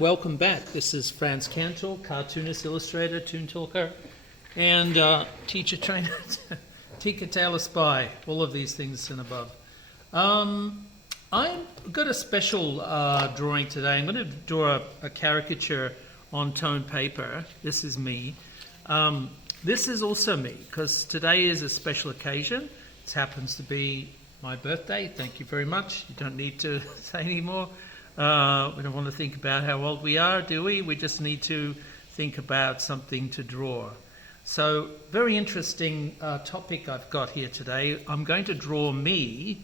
and welcome back. This is Frantz Kantor, cartoonist, illustrator, toon talker, and teacher, trainer, tinker, tailor, spy, all of these things and above. I've got a special drawing today. I'm going to draw a caricature on toned paper. This is me. This is also me, because today is a special occasion. It happens to be my birthday. Thank you very much. You don't need to say any more. We don't want to think about how old we are, do we? We just need to think about something to draw. So, very interesting topic I've got here today. I'm going to draw me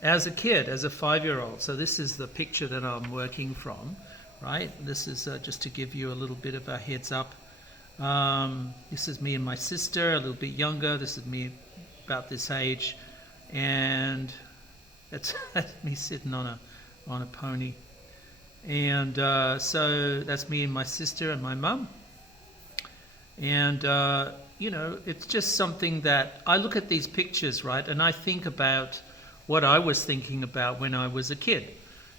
as a kid, as a 5-year-old. So this is the picture that I'm working from, right? This is just to give you a little bit of a heads up. This is me and my sister, a little bit younger. This is me about this age. And that's me sitting on a pony. And so that's me and my sister and my mum. And, it's just something that I look at these pictures, right, and I think about what I was thinking about when I was a kid.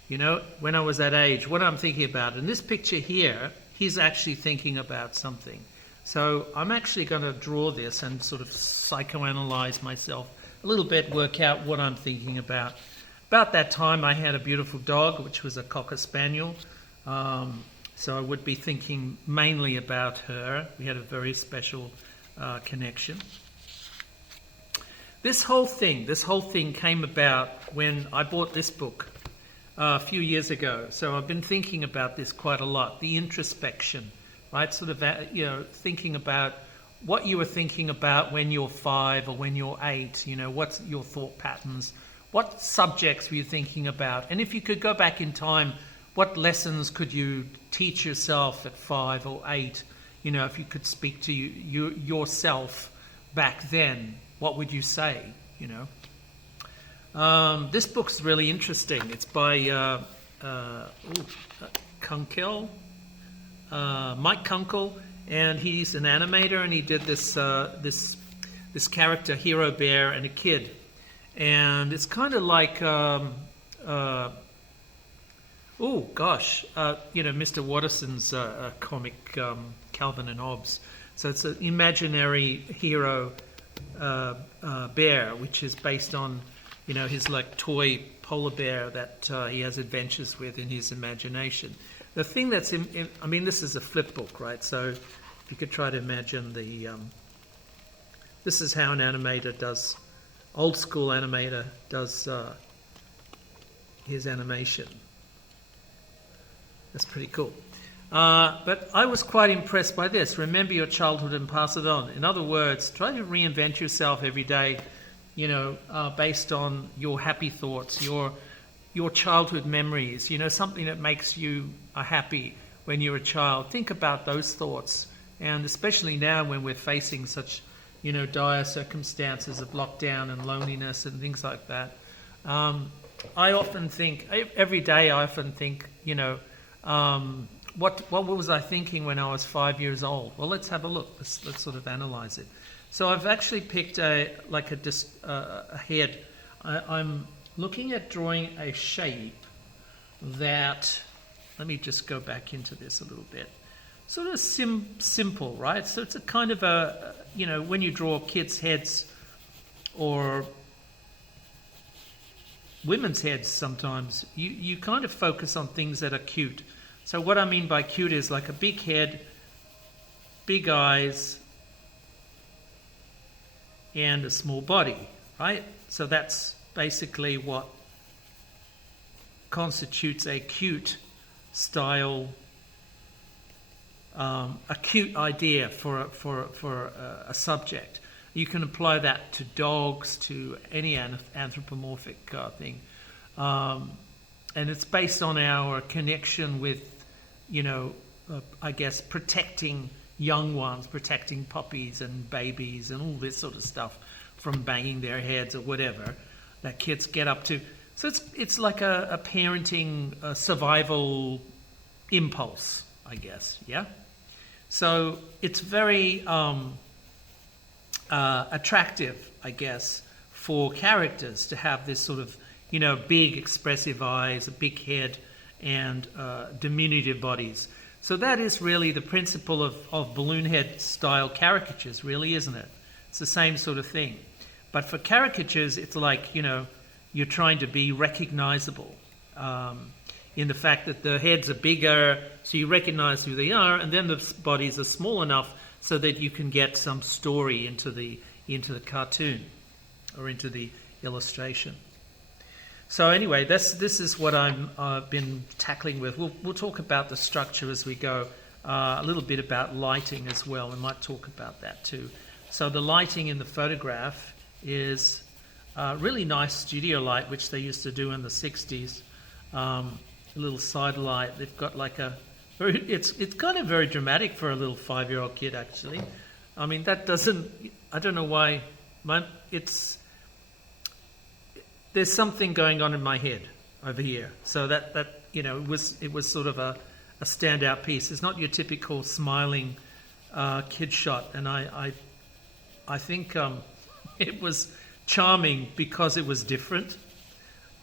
When I was that age, what I'm thinking about. And this picture here, he's actually thinking about something. So I'm actually going to draw this and sort of psychoanalyze myself a little bit, work out what I'm thinking about. About that time, I had a beautiful dog, which was a Cocker Spaniel. So I would be thinking mainly about her. We had a very special connection. This whole thing came about when I bought this book a few years ago. So I've been thinking about this quite a lot. The introspection, right? Sort of, thinking about what you were thinking about when you're 5 or when you're 8. What's your thought patterns? What subjects were you thinking about? And if you could go back in time, what lessons could you teach yourself at 5 or 8? If you could speak to yourself back then, what would you say? This book's really interesting. It's by Kunkel, Mike Kunkel, and he's an animator, and he did this character, Hero Bear, and a kid. And it's kind of like, Mr. Watterson's comic, Calvin and Hobbes. So it's an imaginary hero bear, which is based on, his like toy polar bear that he has adventures with in his imagination. The thing that's this is a flip book, right? So if you could try to imagine this is how an animator does. Old school animator does his animation. That's pretty cool. But I was quite impressed by this. Remember your childhood and pass it on. In other words, try to reinvent yourself every day, based on your happy thoughts, your childhood memories, something that makes you happy when you're a child. Think about those thoughts. And especially now when we're facing such dire circumstances of lockdown and loneliness and things like that. I often think, every day I often think, what was I thinking when I was 5 years old? Well, let's have a look. Let's sort of analyze it. So I've actually picked a head. I'm looking at drawing a shape that, let me just go back into this a little bit. Sort of simple, right? So it's a kind of when you draw kids' heads or women's heads sometimes, you kind of focus on things that are cute. So what I mean by cute is like a big head, big eyes, and a small body, right? So that's basically what constitutes a cute style, a cute idea for a subject. You can apply that to dogs, to any anthropomorphic thing. And it's based on our connection with, protecting young ones, protecting puppies and babies and all this sort of stuff from banging their heads or whatever that kids get up to. So it's like a parenting survival impulse, I guess, yeah? So it's very attractive, I guess, for characters to have this sort of, big expressive eyes, a big head, and diminutive bodies. So that is really the principle of balloon head style caricatures, really, isn't it? It's the same sort of thing. But for caricatures, it's like, you're trying to be recognizable in the fact that the heads are bigger, so you recognize who they are, and then the bodies are small enough so that you can get some story into the cartoon or into the illustration. So anyway, this is what I've been tackling with. We'll talk about the structure as we go, a little bit about lighting as well. We might talk about that too. So the lighting in the photograph is really nice studio light, which they used to do in the 60s. A little side light. They've got like it's kind of very dramatic for a little 5-year-old kid, actually. I mean, that doesn't, I don't know why, there's something going on in my head over here. So that it was sort of a standout piece. It's not your typical smiling kid shot, and I think it was charming because it was different.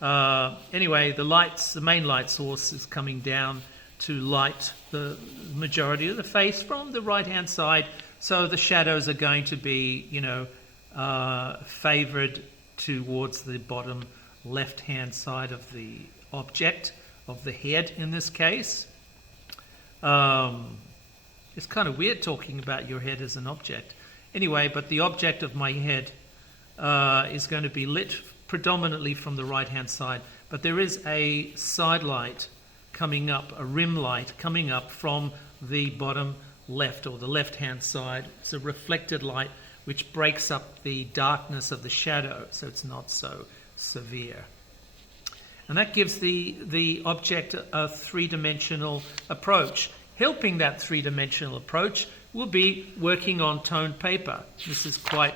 Anyway, the main light source is coming down to light the majority of the face from the right-hand side. So the shadows are going to be, favored towards the bottom left-hand side of the object, of the head in this case. It's kind of weird talking about your head as an object. Anyway, but the object of my head is going to be lit predominantly from the right-hand side. But there is a side light coming up, a rim light coming up from the bottom left or the left-hand side. It's a reflected light which breaks up the darkness of the shadow, so it's not so severe. And that gives the object a three-dimensional approach. Helping that three-dimensional approach will be working on toned paper. This is quite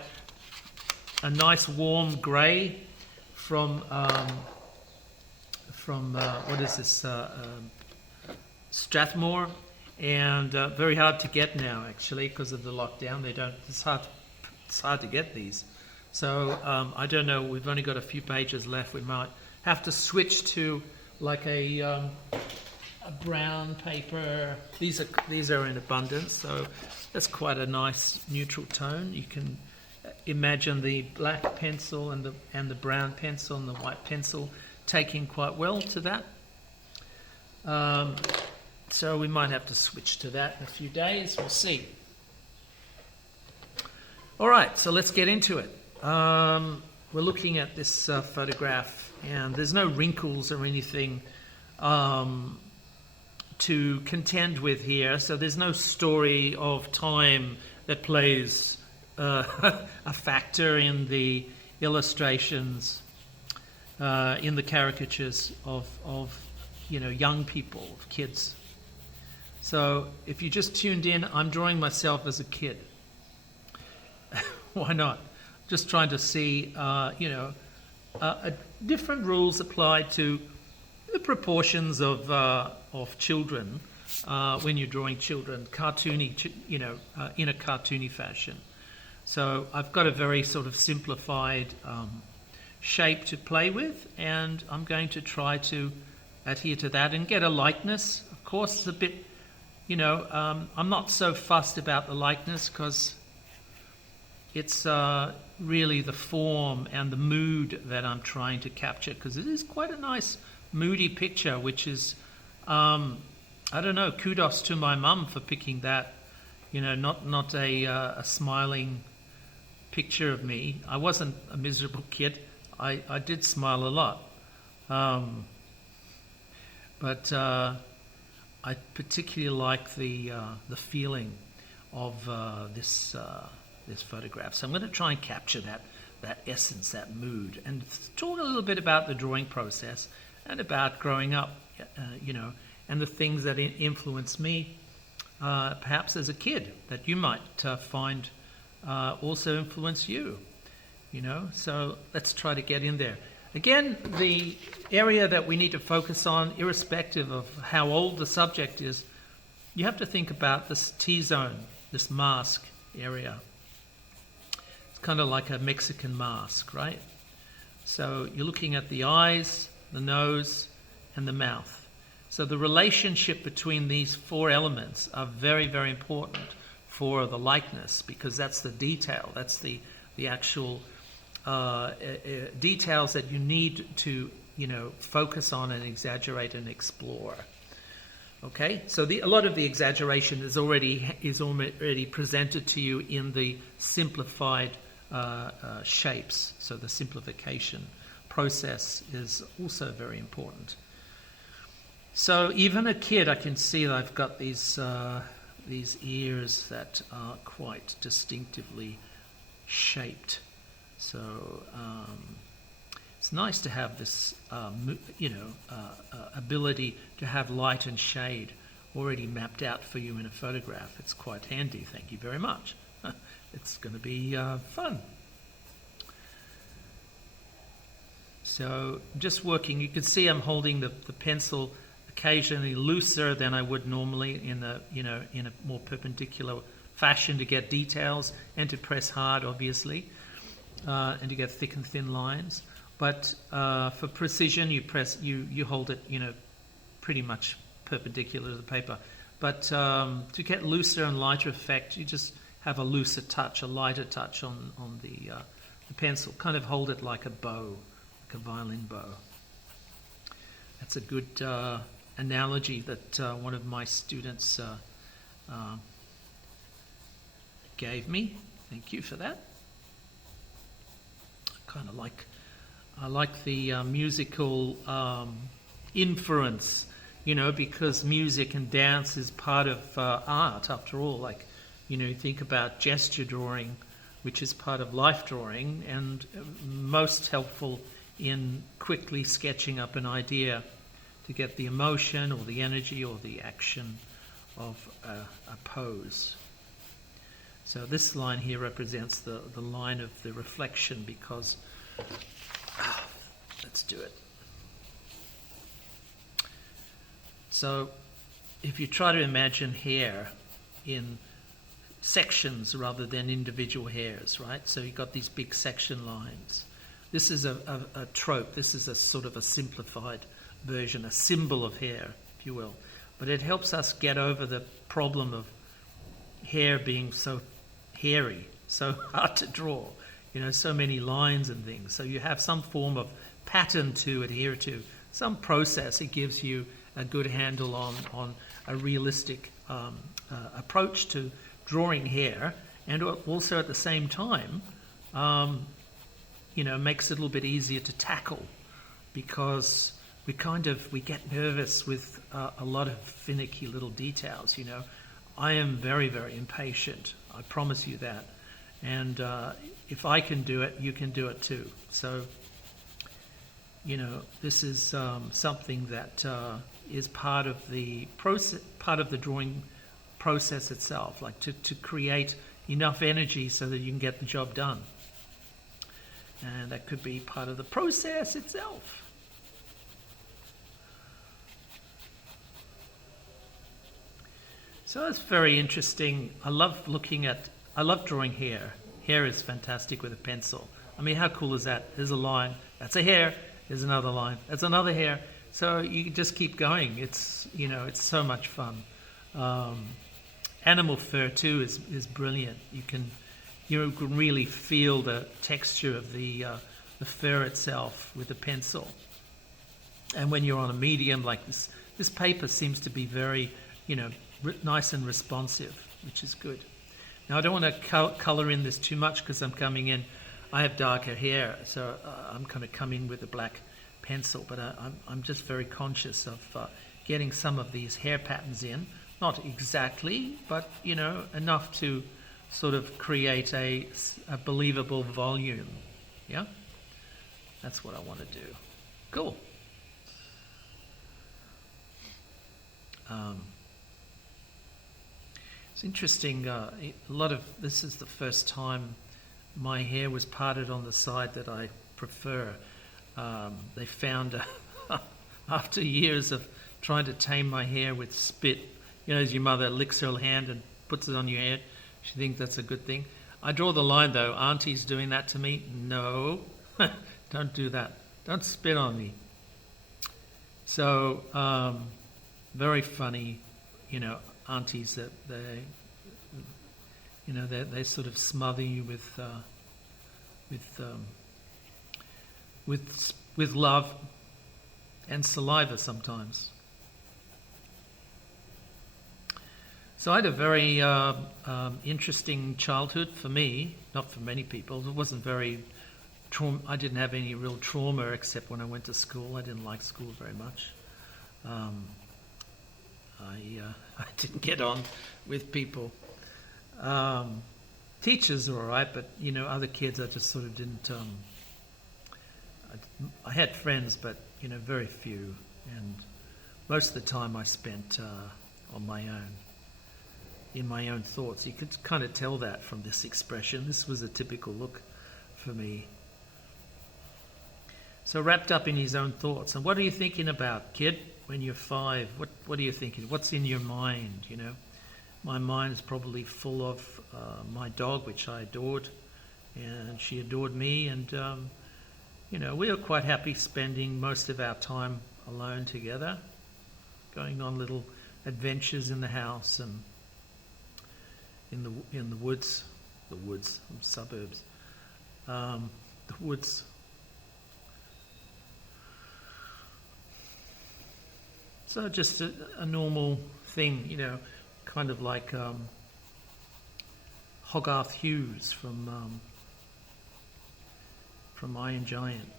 a nice warm grey from what is this, Strathmore, and very hard to get now, actually, because of the lockdown. It's hard to get these. So I don't know, we've only got a few pages left. We might have to switch to like a brown paper. These are in abundance, so that's quite a nice neutral tone. You can imagine the black pencil and the brown pencil and the white pencil taking quite well to that. So we might have to switch to that in a few days. We'll see. All right, so let's get into it. We're looking at this photograph, and there's no wrinkles or anything to contend with here. So there's no story of time that plays a factor in the illustrations, in the caricatures of young people, of kids. So if you just tuned in, I'm drawing myself as a kid. Why not? Just trying to see, different rules applied to the proportions of children when you're drawing children, cartoony, in a cartoony fashion. So I've got a very sort of simplified shape to play with, and I'm going to try to adhere to that and get a likeness. Of course, it's a bit, I'm not so fussed about the likeness because it's really the form and the mood that I'm trying to capture, because it is quite a nice moody picture, which is, I don't know, kudos to my mum for picking that, not a smiling picture of me. I wasn't a miserable kid. I did smile a lot. But I particularly like the feeling of this photograph. So I'm going to try and capture that essence, that mood, and talk a little bit about the drawing process and about growing up, and the things that influenced me, perhaps as a kid, that you might find also influence you. So let's try to get in there. Again, the area that we need to focus on, irrespective of how old the subject is, you have to think about this T-zone, this mask area. It's kind of like a Mexican mask, right? So you're looking at the eyes, the nose, and the mouth. So the relationship between these four elements are very, very important for the likeness, because that's the detail. That's the actual details that you need to, focus on and exaggerate and explore. Okay, so a lot of the exaggeration is already presented to you in the simplified shapes. So the simplification process is also very important. So even a kid, I can see that I've got these ears that are quite distinctively shaped. So it's nice to have this, ability to have light and shade already mapped out for you in a photograph. It's quite handy. Thank you very much. It's going to be fun. So just working, you can see I'm holding the pencil occasionally looser than I would normally in a more perpendicular fashion to get details and to press hard, obviously, and to get thick and thin lines. But for precision, you hold it, pretty much perpendicular to the paper. But to get looser and lighter effect, you just have a looser touch, a lighter touch on the pencil. Kind of hold it like a bow, like a violin bow. That's a good analogy that one of my students gave me. Thank you for that. I like the musical inference, because music and dance is part of art after all. Like, you think about gesture drawing, which is part of life drawing, and most helpful in quickly sketching up an idea to get the emotion or the energy or the action of a pose. So this line here represents the line of the reflection, because let's do it. So if you try to imagine hair in sections rather than individual hairs, right? So you've got these big section lines. This is a trope. This is a sort of a simplified version, a symbol of hair, if you will. But it helps us get over the problem of hair being so hairy, so hard to draw, so many lines and things. So you have some form of pattern to adhere to, some process. It gives you a good handle on a realistic approach to drawing hair, and also at the same time, makes it a little bit easier to tackle, because we get nervous with a lot of finicky little details. I am very, very impatient. I promise you that. And if I can do it, you can do it too. So, this is something that is part of the process, part of the drawing process itself, like to create enough energy so that you can get the job done. And that could be part of the process itself. So that's very interesting. I love drawing hair. Hair is fantastic with a pencil. I mean, how cool is that? There's a line. That's a hair. There's another line. That's another hair. So you just keep going. It's so much fun. Animal fur too is brilliant. You can really feel the texture of the fur itself with a pencil. And when you're on a medium like this paper seems to be very, nice and responsive, which is good. Now I don't want to color in this too much because I'm coming in. I have darker hair, so I'm going to come in with a black pencil. But I'm just very conscious of getting some of these hair patterns in. Not exactly, but enough to sort of create a believable volume. Yeah, that's what I want to do. Cool. It's interesting. This is the first time my hair was parted on the side that I prefer. They found after years of trying to tame my hair with spit, as your mother licks her hand and puts it on your head, she thinks that's a good thing. I draw the line though. Auntie's doing that to me. No, don't do that. Don't spit on me. So very funny, aunties that they sort of smother you with love and saliva sometimes. So I had a very interesting childhood for me, not for many people. It wasn't very I didn't have any real trauma except when I went to school. I didn't like school very much. I didn't get on with people. Teachers were all right, but other kids I just sort of didn't. I had friends, but very few, and most of the time I spent on my own, in my own thoughts. You could kind of tell that from this expression. This was a typical look for me. So wrapped up in his own thoughts. And what are you thinking about, kid, when you're 5? What are you thinking? What's in your mind, My mind is probably full of my dog, which I adored, and she adored me. And, we were quite happy spending most of our time alone together, going on little adventures in the house and in the woods, suburbs, the woods. So just a normal thing, kind of like Hogarth Hughes from Iron Giant.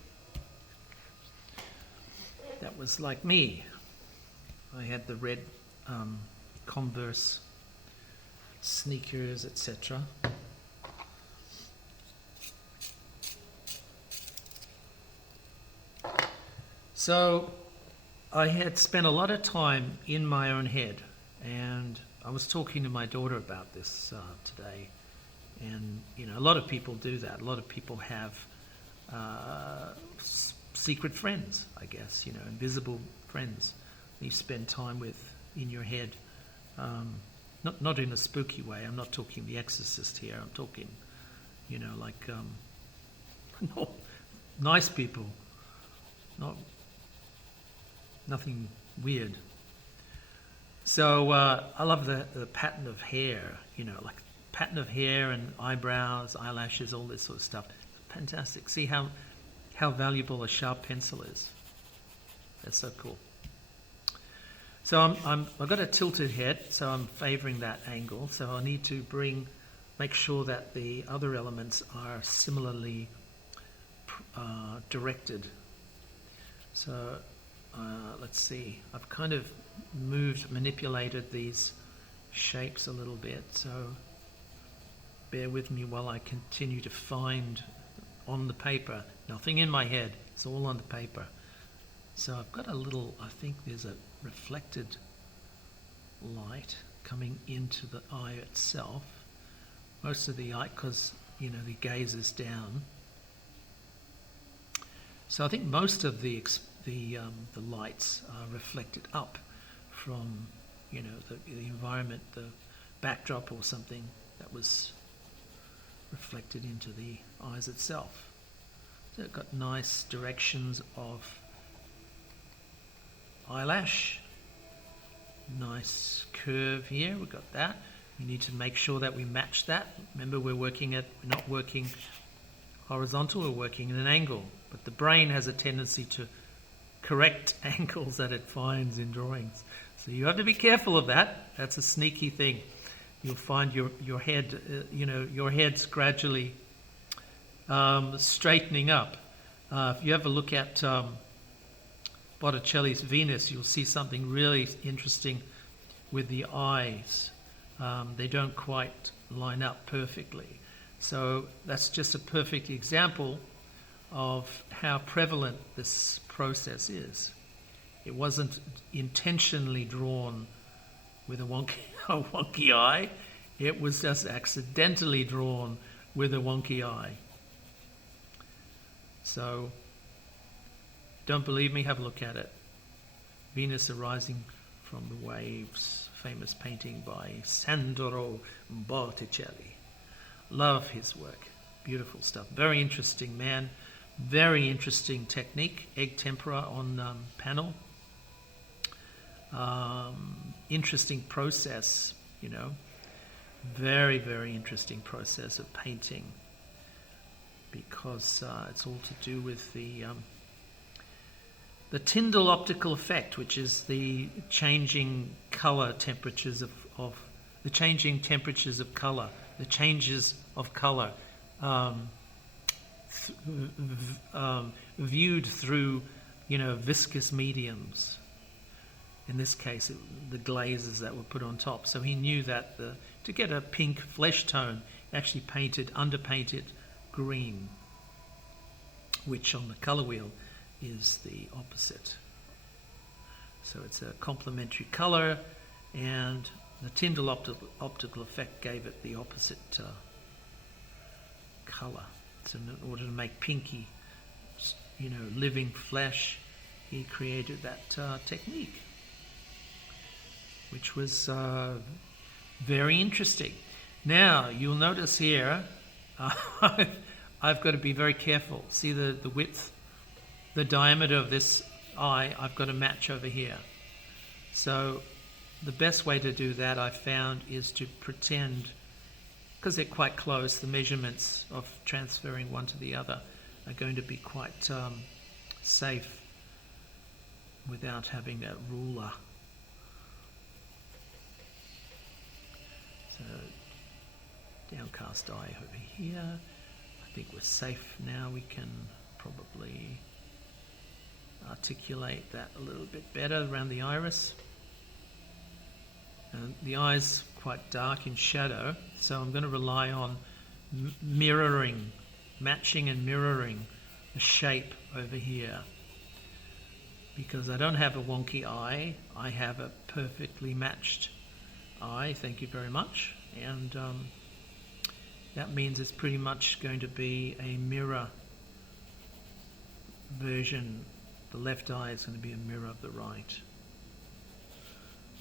That was like me. I had the red Converse sneakers, etc. So I had spent a lot of time in my own head, and I was talking to my daughter about this today. And a lot of people do that. A lot of people have secret friends, I guess, invisible friends you spend time with in your head. Not in a spooky way. I'm not talking The Exorcist here. I'm talking, like nice people, nothing weird. So I love the pattern of hair, like pattern of hair and eyebrows, eyelashes, all this sort of stuff. Fantastic. See how valuable a sharp pencil is. That's so cool. So I've got a tilted head, so I'm favouring that angle. So I need to make sure that the other elements are similarly directed. So let's see. I've kind of manipulated these shapes a little bit. So bear with me while I continue to find on the paper. Nothing in my head. It's all on the paper. So I've got I think there's a reflected light coming into the eye itself. Most of the eye, because, the gaze is down. So I think most of the lights are reflected up from, the environment, the backdrop or something that was reflected into the eyes itself. So it's got nice directions of eyelash, nice curve here, we've got that. We need to make sure that we match that. Remember, we're not working horizontal, we're working at an angle. But the brain has a tendency to correct angles that it finds in drawings. So you have to be careful of that. That's a sneaky thing. You'll find your head, your head's gradually straightening up. If you have a look at Botticelli's Venus, you'll see something really interesting with the eyes. They don't quite line up perfectly. So that's just a perfect example of how prevalent this process is. It wasn't intentionally drawn with a wonky eye. It was just accidentally drawn with a wonky eye. So, don't believe me? Have a look at it. Venus arising from the waves, famous painting by Sandro Botticelli. Love his work. Beautiful stuff. Very interesting man. Very interesting technique. Egg tempera on panel. interesting process, you know, very, very interesting process of painting, because it's all to do with the Tyndall optical effect, which is the changing color temperatures of the changing temperatures of color, the changes of color viewed through, you know, viscous mediums. In this case, the glazes that were put on top. So he knew that to get a pink flesh tone, actually underpainted green, which on the color wheel is the opposite. So it's a complementary color, and the Tyndall optical effect gave it the opposite color. So in order to make pinky, you know, living flesh, he created that technique, which was very interesting. Now, you'll notice here, I've got to be very careful. See the width, the diameter of this eye, I've got to match over here. So the best way to do that, I found, is to pretend, because they're quite close, the measurements of transferring one to the other are going to be quite safe without having a ruler. So, downcast eye over here. I think we're safe now. We can probably articulate that a little bit better around the iris. And the eye's quite dark in shadow, so I'm going to rely on mirroring, matching and mirroring the shape over here. Because I don't have a wonky eye, I have a perfectly matched eye, thank you very much, and that means it's pretty much going to be a mirror version. The left eye is going to be a mirror of the right.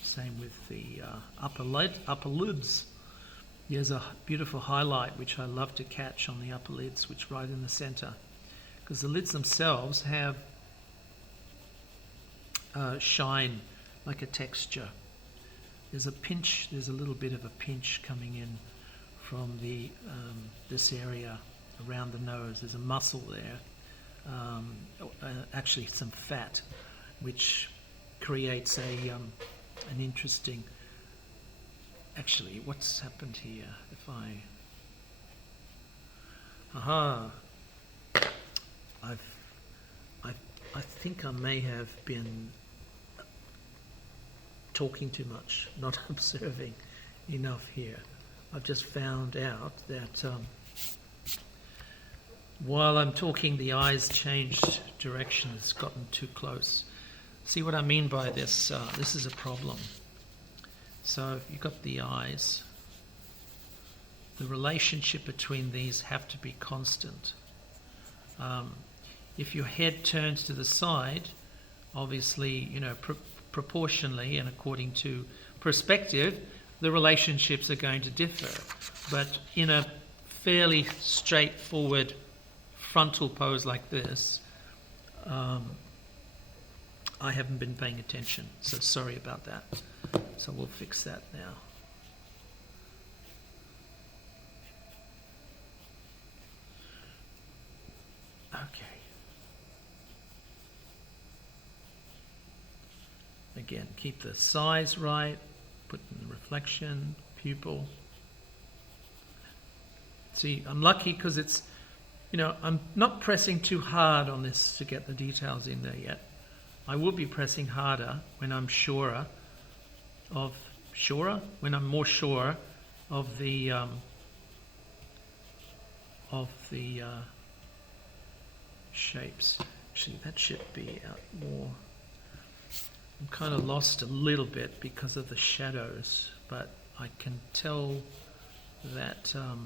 Same with the upper lids. There's a beautiful highlight which I love to catch on the upper lids, which right in the center, because the lids themselves have shine, like a texture. There's a little bit of a pinch coming in from the this area around the nose. There's a muscle there, actually some fat, which creates an interesting. Actually, what's happened here? If I think I may have been talking too much, not observing enough here. I've just found out that while I'm talking, the eye's changed direction. It's gotten too close. See what I mean by this? This is a problem. So you've got the eyes. The relationship between these have to be constant. If your head turns to the side, obviously, you know, proportionally and according to perspective, the relationships are going to differ. But in a fairly straightforward frontal pose like this, I haven't been paying attention, so sorry about that. So we'll fix that now. Okay. Again, keep the size right, put in the reflection, pupil. See, I'm lucky because it's, you know, I'm not pressing too hard on this to get the details in there yet. I will be pressing harder when I'm when I'm more sure of the shapes. Actually, that should be out more. I'm kind of lost a little bit because of the shadows, but I can tell that I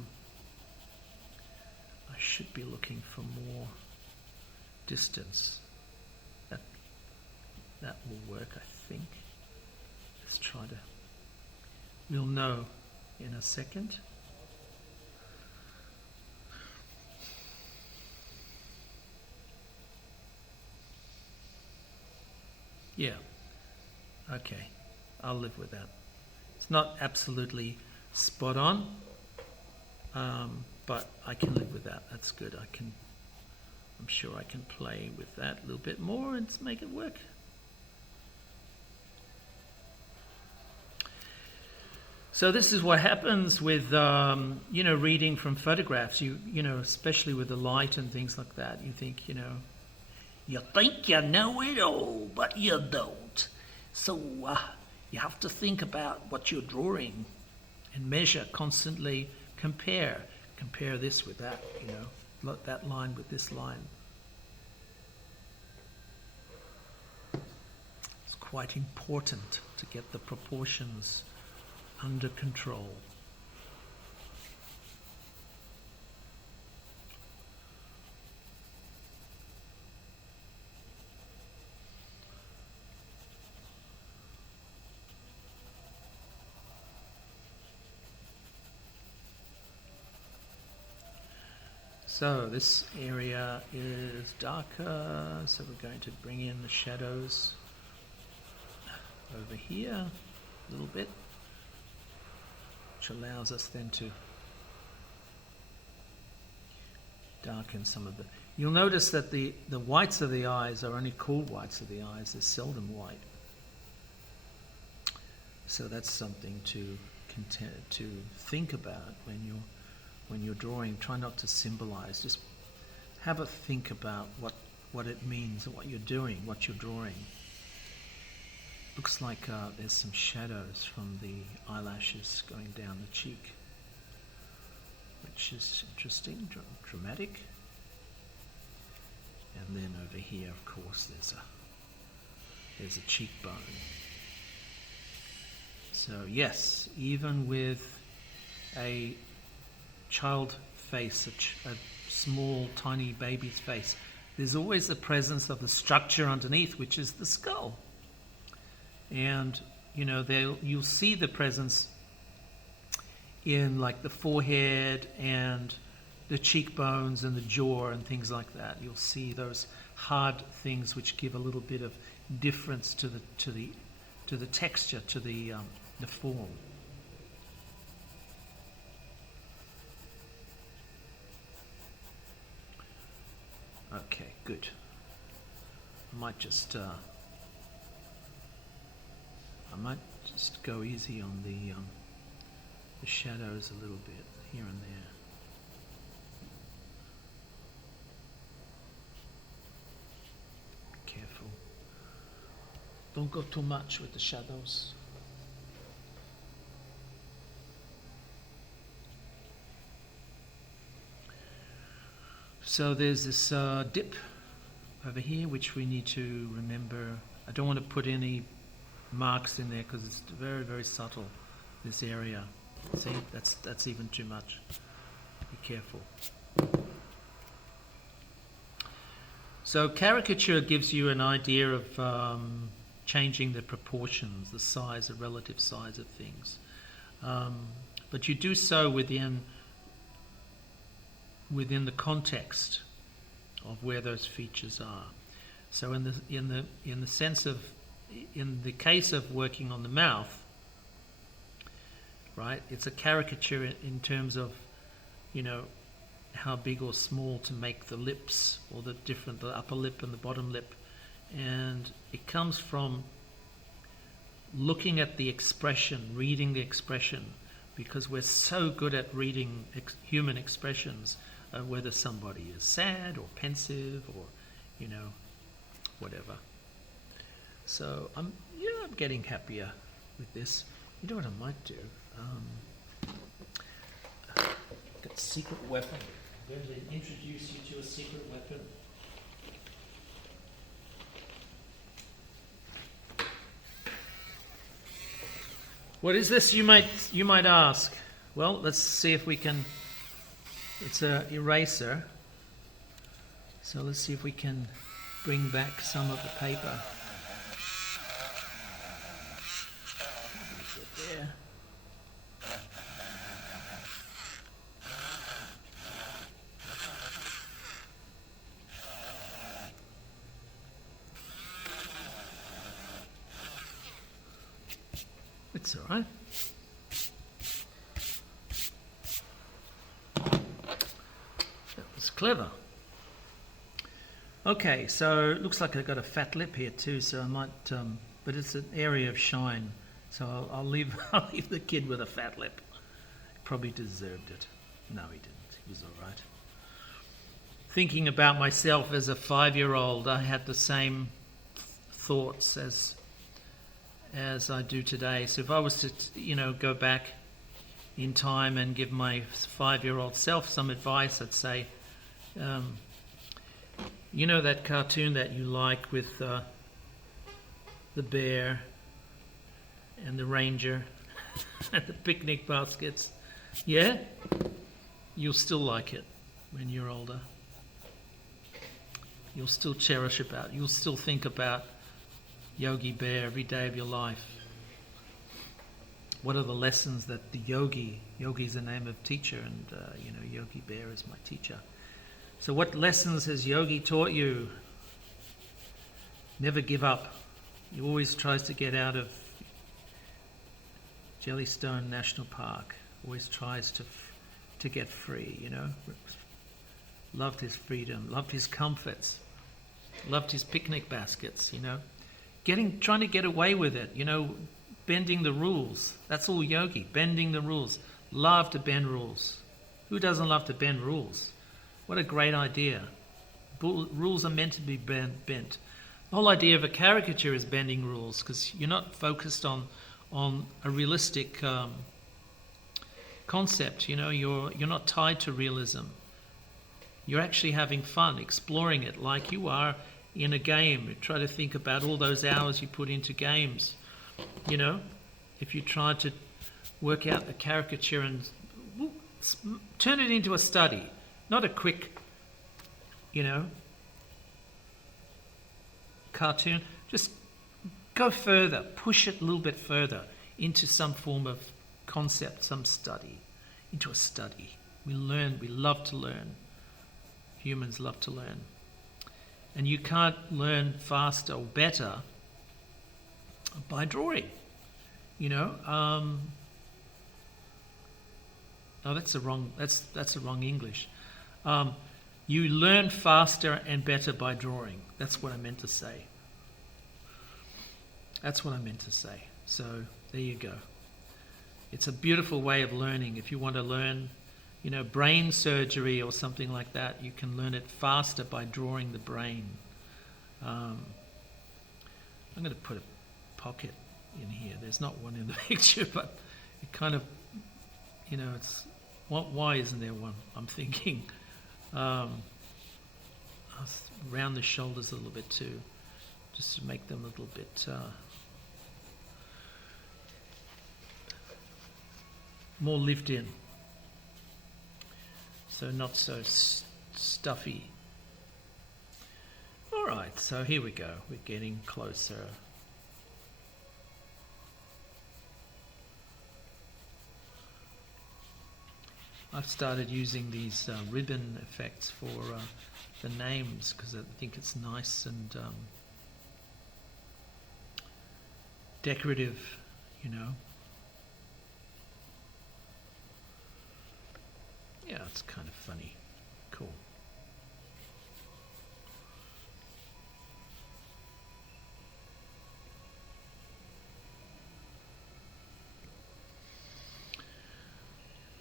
should be looking for more distance. That will work, I think. Let's try to. We'll know in a second. Yeah. Okay, I'll live with that. It's not absolutely spot on, but I can live with that. That's good. I'm sure I can play with that a little bit more and make it work. So this is what happens with, reading from photographs. You know, especially with the light and things like that. You think, you think you know it all, but you don't. So you have to think about what you're drawing and measure, constantly compare this with that, that line with this line. It's quite important to get the proportions under control. So this area is darker, so we're going to bring in the shadows over here a little bit, which allows us then to darken some of the... You'll notice that the whites of the eyes are only cool whites of the eyes. They're seldom white. So that's something to think about when you're drawing. Try not to symbolize. Just have a think about what it means, what you're doing, what you're drawing. Looks like there's some shadows from the eyelashes going down the cheek, which is interesting, dramatic. And then over here, of course, there's a cheekbone. So yes, even with a child face, a small, tiny baby's face, there's always the presence of the structure underneath, which is the skull. And, you'll see the presence in like the forehead and the cheekbones and the jaw and things like that. You'll see those hard things which give a little bit of difference to the texture, to the form. Okay, good. I might just go easy on the shadows a little bit here and there. Be careful. Don't go too much with the shadows. So there's this dip over here which we need to remember. I don't want to put any marks in there because it's very, very subtle, this area. See, that's even too much. Be careful. So caricature gives you an idea of changing the proportions, the size, the relative size of things. But you do so within the context of where those features are. So in the case of working on the mouth, right, it's a caricature in terms of, how big or small to make the lips, or the upper lip and the bottom lip. And it comes from looking at the expression, reading the expression, because we're so good at reading human expressions, whether somebody is sad or pensive or, whatever. So I'm getting happier with this. You know what I might do? Got a secret weapon. I'm going to introduce you to a secret weapon. What is this, you might ask? Well, let's see if we can. It's an eraser. So let's see if we can bring back some of the paper. There. It's all right. That was clever. Okay, so it looks like I've got a fat lip here too, so I might, but it's an area of shine, so I'll leave the kid with a fat lip. Probably deserved it. No, he didn't. He was all right. Thinking about myself as a 5-year-old, I had the same thoughts as I do today. So if I was to, go back in time and give my 5-year-old self some advice, I'd say, that cartoon that you like with the bear and the ranger and the picnic baskets, yeah? You'll still like it when you're older. You'll still you'll still think about Yogi Bear every day of your life. What are the lessons that the Yogi's the name of teacher, and Yogi Bear is my teacher. So what lessons has Yogi taught you? Never give up. He always tries to get out of Jellystone National Park. Always tries to get free, Loved his freedom, loved his comforts, loved his picnic baskets, trying to get away with it, bending the rules. That's all Yogi, bending the rules. Love to bend rules. Who doesn't love to bend rules? What a great idea. Rules are meant to be bent. The whole idea of a caricature is bending rules, because you're not focused on a realistic concept. You're not tied to realism. You're actually having fun exploring it like you are in a game. You try to think about all those hours you put into games. If you try to work out the caricature and turn it into a study, not a quick, cartoon. Just go further, push it a little bit further into some form of concept, some study, into a study. We love to learn. Humans love to learn. And you can't learn faster or better by drawing. No, that's the wrong English. You learn faster and better by drawing. That's what I meant to say. So there you go. It's a beautiful way of learning. If you want to learn, brain surgery or something like that, you can learn it faster by drawing the brain. I'm going to put a pocket in here. There's not one in the picture, but it kind of, it's... Why isn't there one? I'm thinking. I'll round the shoulders a little bit too, just to make them a little bit more lived in. So not so stuffy. All right, so here we go. We're getting closer. I've started using these ribbon effects for the names, because I think it's nice and decorative, Yeah, it's kind of funny. Cool.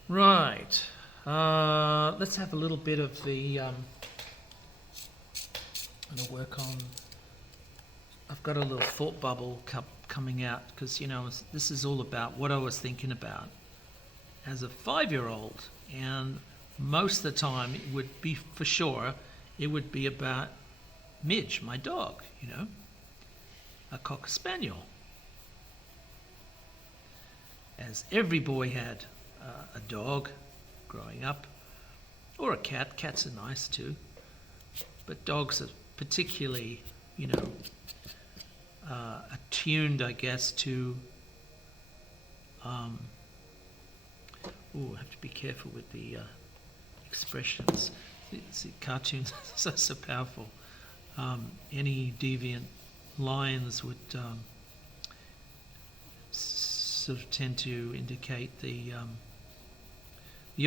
Right. Let's have a little bit of the... I'm going to work on... I've got a little thought bubble coming out, because, this is all about what I was thinking about as a 5-year-old. And most of the time, it would be, for sure, it would be about Midge, my dog, a cocker spaniel. As every boy had a dog growing up, or a cat. Cats are nice too, but dogs are particularly, attuned, I guess, to... I have to be careful with the expressions. See, cartoons are so powerful. Any deviant lines would sort of tend to indicate the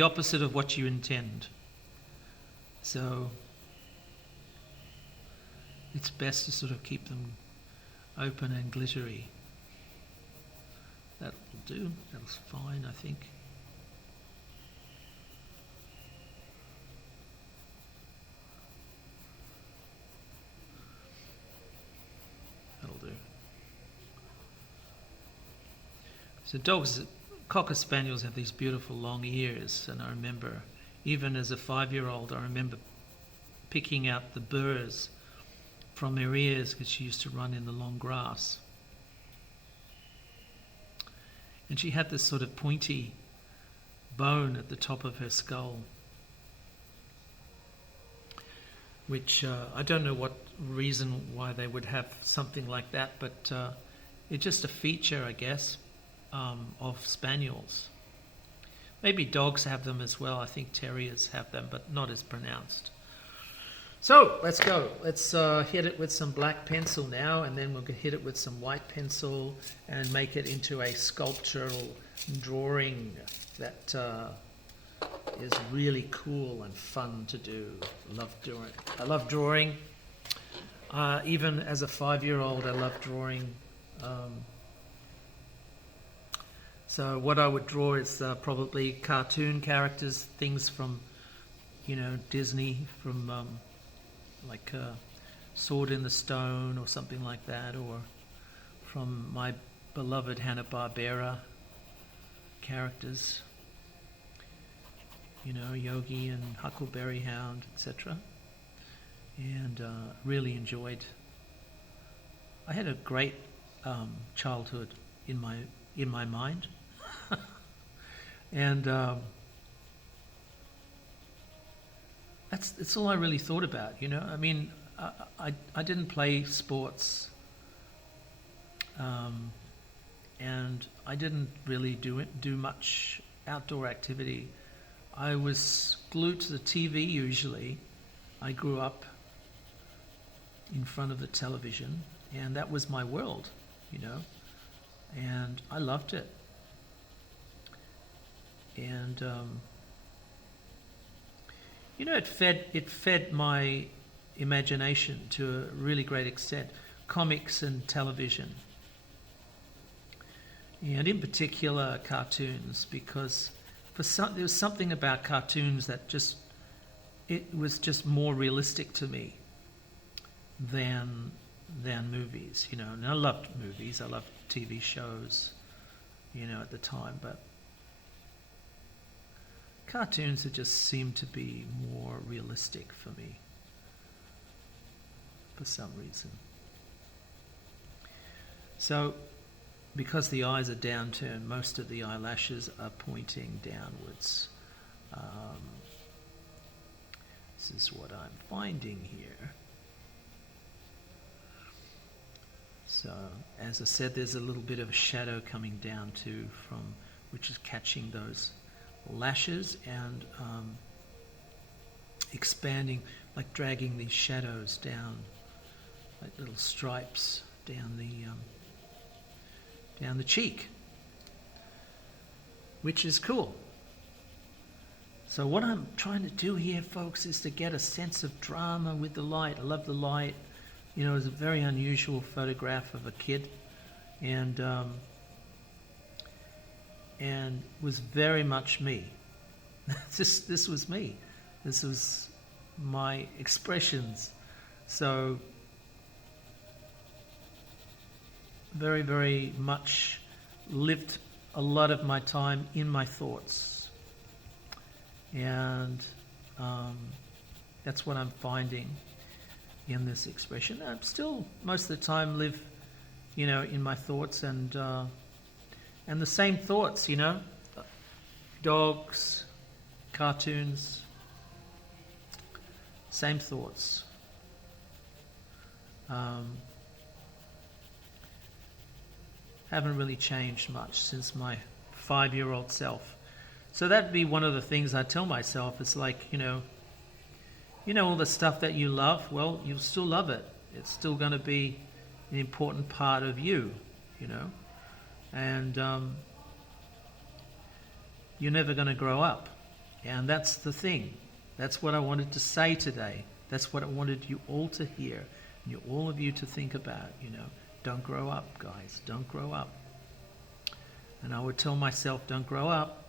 opposite of what you intend. So it's best to sort of keep them open and glittery. That'll do. That's fine, I think. That'll do. So dogs, Cocker Spaniels have these beautiful long ears, and I remember, even as a 5-year-old, I remember picking out the burrs from her ears because she used to run in the long grass. And she had this sort of pointy bone at the top of her skull, which I don't know what reason why they would have something like that, but it's just a feature, I guess, of spaniels. Maybe dogs have them as well. I think terriers have them, but not as pronounced. So let's go. Let's hit it with some black pencil now, and then we'll hit it with some white pencil and make it into a sculptural drawing that is really cool and fun to do. I love drawing. Even as a 5-year-old, I love drawing. So what I would draw is probably cartoon characters, things from, Disney, from like Sword in the Stone or something like that, or from my beloved Hanna-Barbera characters, Yogi and Huckleberry Hound, etc. And really enjoyed. I had a great childhood in my mind, and that's all I really thought about. I mean, I didn't play sports, and I didn't really do much outdoor activity. I was glued to the TV usually. I grew up in front of the television, and that was my world, and I loved it. And it fed my imagination to a really great extent. Comics and television, and in particular cartoons, because there was something about cartoons that it was just more realistic to me than movies, And I loved movies, I loved TV shows, at the time, but cartoons had just seemed to be more realistic for me for some reason. So, because the eyes are downturned, most of the eyelashes are pointing downwards. This is what I'm finding here. So, as I said, there's a little bit of a shadow coming down too, which is catching those lashes and expanding, like dragging these shadows down, like little stripes down the cheek, which is cool. So what I'm trying to do here, folks, is to get a sense of drama with the light. I love the light. It was a very unusual photograph of a kid, and was very much me. This was me. This was my expressions. So very, very much lived a lot of my time in my thoughts. And that's what I'm finding in this expression. I still, most of the time, live, in my thoughts and the same thoughts, dogs, cartoons, same thoughts. Haven't really changed much since my 5-year-old self. So that'd be one of the things I tell myself. It's like, all the stuff that you love, well, you'll still love it. It's still going to be an important part of you, and you're never going to grow up. And that's the thing. That's what I wanted to say today. That's what I wanted you all to hear, and all of you to think about. Don't grow up, guys. Don't grow up. And I would tell myself, don't grow up.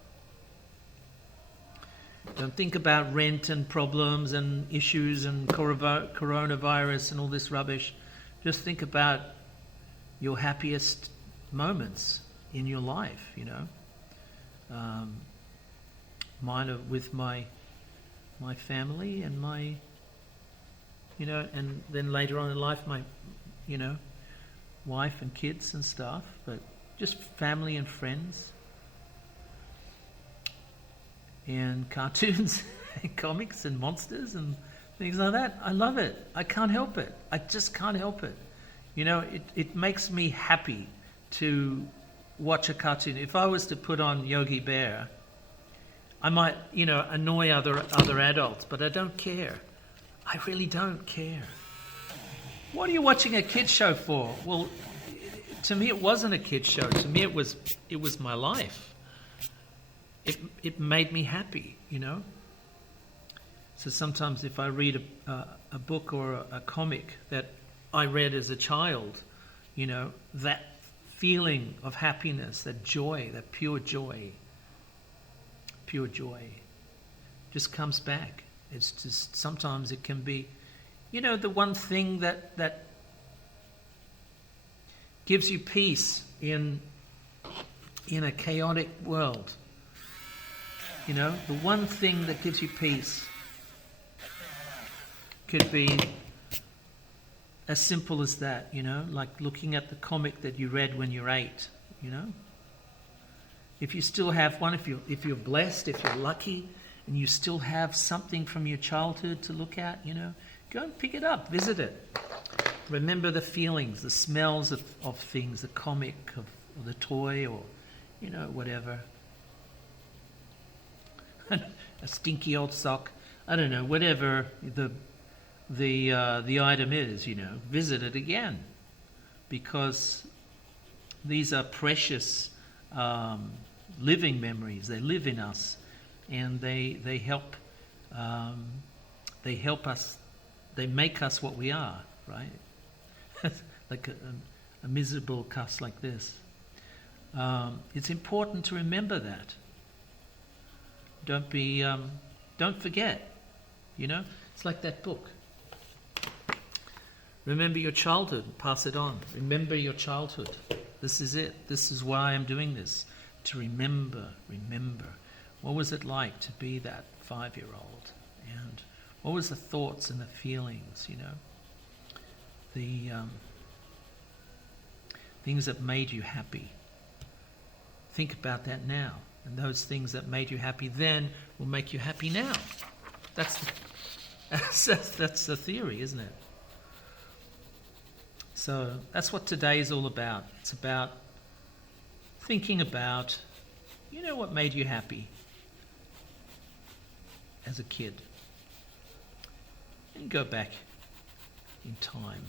Don't think about rent and problems and issues and coronavirus and all this rubbish. Just think about your happiest moments in your life, Mine are with my family and my, and then later on in life, my, wife and kids and stuff, but just family and friends. And cartoons and comics and monsters and things like that. I love it. I can't help it. I just can't help it. It makes me happy to watch a cartoon. If I was to put on Yogi Bear, I might, annoy other adults, but I don't care. I really don't care. What are you watching a kid's show for? Well, to me it wasn't a kid's show. To me it was my life. It made me happy, So sometimes if I read a book or a comic that I read as a child, that feeling of happiness, that joy, that pure joy just comes back. It's just, sometimes it can be, the one thing that gives you peace in a chaotic world. The one thing that gives you peace could be as simple as that, like looking at the comic that you read when you're 8, If you still have one, if you're blessed, if you're lucky, and you still have something from your childhood to look at, go and pick it up, visit it. Remember the feelings, the smells of things, the comic, or the toy, or, whatever. A stinky old sock, I don't know, whatever the item is, visit it again, because these are precious living memories. They live in us, and they help us. They make us what we are, right? Like a miserable cuss like this. It's important to remember that. Don't forget, It's like that book. Remember your childhood, pass it on. Remember your childhood. This is it. This is why I'm doing this. To remember. What was it like to be that 5-year-old? And what was the thoughts and the feelings, The things that made you happy. Think about that now. And those things that made you happy then will make you happy now. That's the theory, isn't it? So that's what today is all about. It's about thinking about, what made you happy as a kid. And go back in time,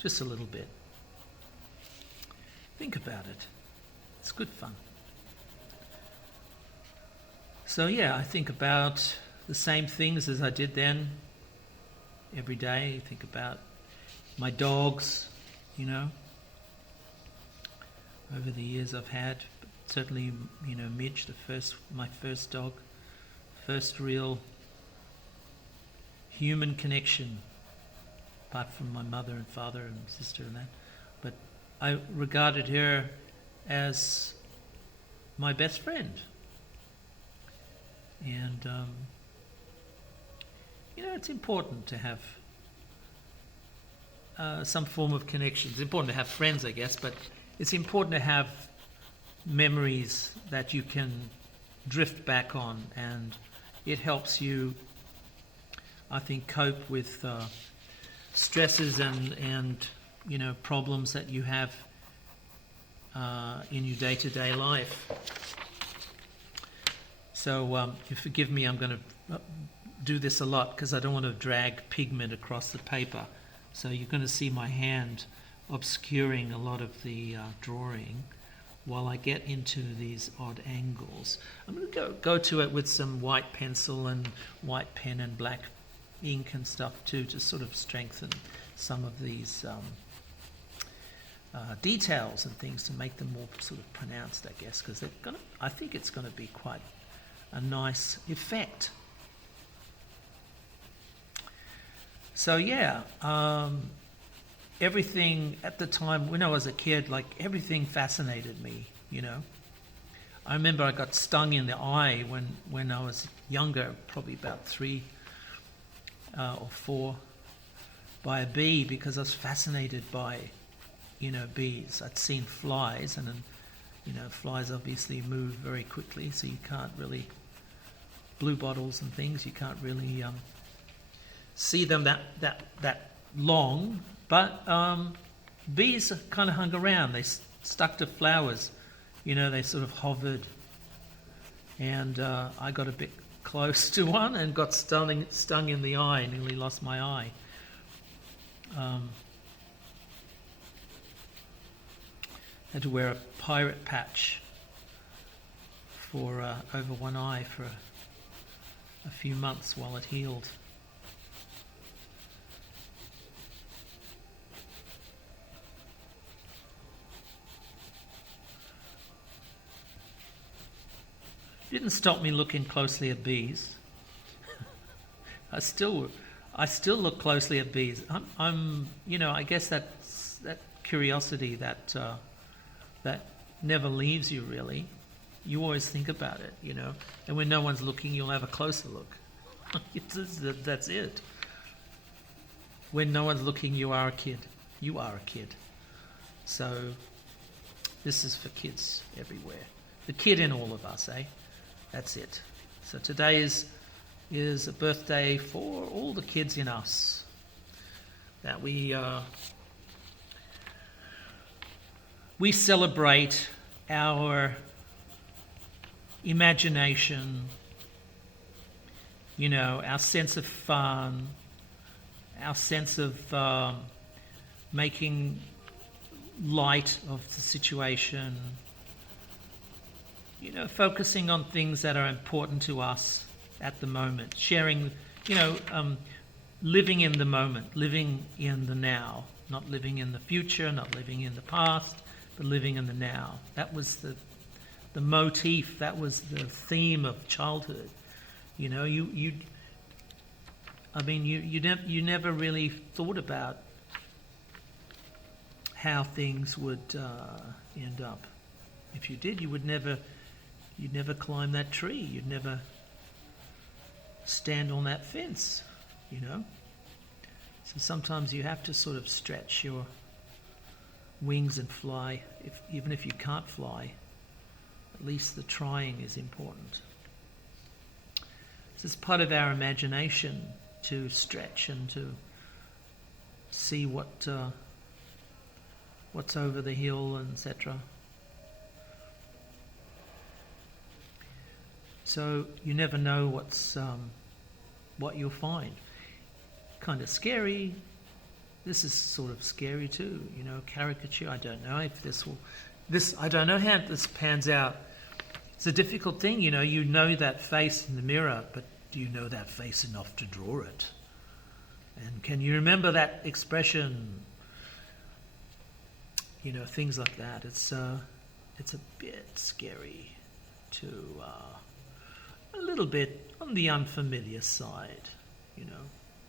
just a little bit. Think about it. It's good fun. So yeah, I think about the same things as I did then. Every day, I think about my dogs, over the years I've had. But certainly, Midge, my first dog, first real human connection, apart from my mother and father and sister and that. But I regarded her as my best friend. And, it's important to have some form of connection. It's important to have friends, I guess, but it's important to have memories that you can drift back on, and it helps you, I think, cope with stresses and problems that you have in your day-to-day life. So you forgive me, I'm going to do this a lot because I don't want to drag pigment across the paper. So you're going to see my hand obscuring a lot of the drawing while I get into these odd angles. I'm going to go to it with some white pencil and white pen and black ink and stuff too, to sort of strengthen some of these details and things, to make them more sort of pronounced, I guess, because I think it's going to be quite a nice effect. So yeah, everything at the time when I was a kid, like everything fascinated me, I remember I got stung in the eye when I was younger, probably about 3 or 4, by a bee, because I was fascinated by, bees. I'd seen flies, and then, flies obviously move very quickly, so you can't really, blue bottles and things, you can't really see them that long. But bees kind of hung around. They stuck to flowers, they sort of hovered. And I got a bit close to one and got stung in the eye, nearly lost my eye. Had to wear a pirate patch for over one eye for a few months while it healed. Didn't stop me looking closely at bees. I still look closely at bees. I'm I guess that curiosity that never leaves you, really. You always think about it, and when no one's looking, you'll have a closer look. That's it. When no one's looking, you are a kid. You are a kid. So this is for kids everywhere. The kid in all of us, eh? That's it. So today is a birthday for all the kids in us, that we celebrate our imagination, our sense of fun, our sense of making light of the situation, focusing on things that are important to us at the moment, sharing, living in the moment, living in the now, not living in the future, not living in the past, but living in the now. That was the motif, that was the theme of childhood. You never really thought about how things would end up. If you did, you'd never climb that tree. You'd never stand on that fence, So sometimes you have to sort of stretch your wings and fly. Even if you can't fly, at least the trying is important. This is part of our imagination, to stretch and to see what's over the hill, and etc. So you never know what you'll find. Kind of scary. This is sort of scary too, caricature. I don't know if I don't know how this pans out. It's a difficult thing, you know that face in the mirror, but do you know that face enough to draw it? And can you remember that expression? Things like that. It's a bit scary to a little bit on the unfamiliar side, a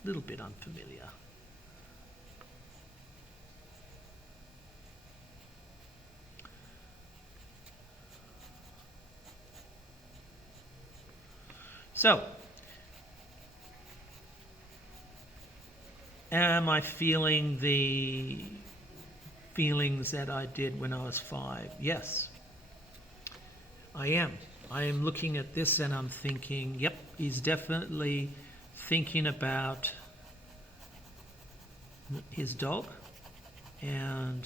little bit unfamiliar. So, am I feeling the feelings that I did when I was 5? Yes, I am. I am looking at this and I'm thinking, yep, he's definitely thinking about his dog, and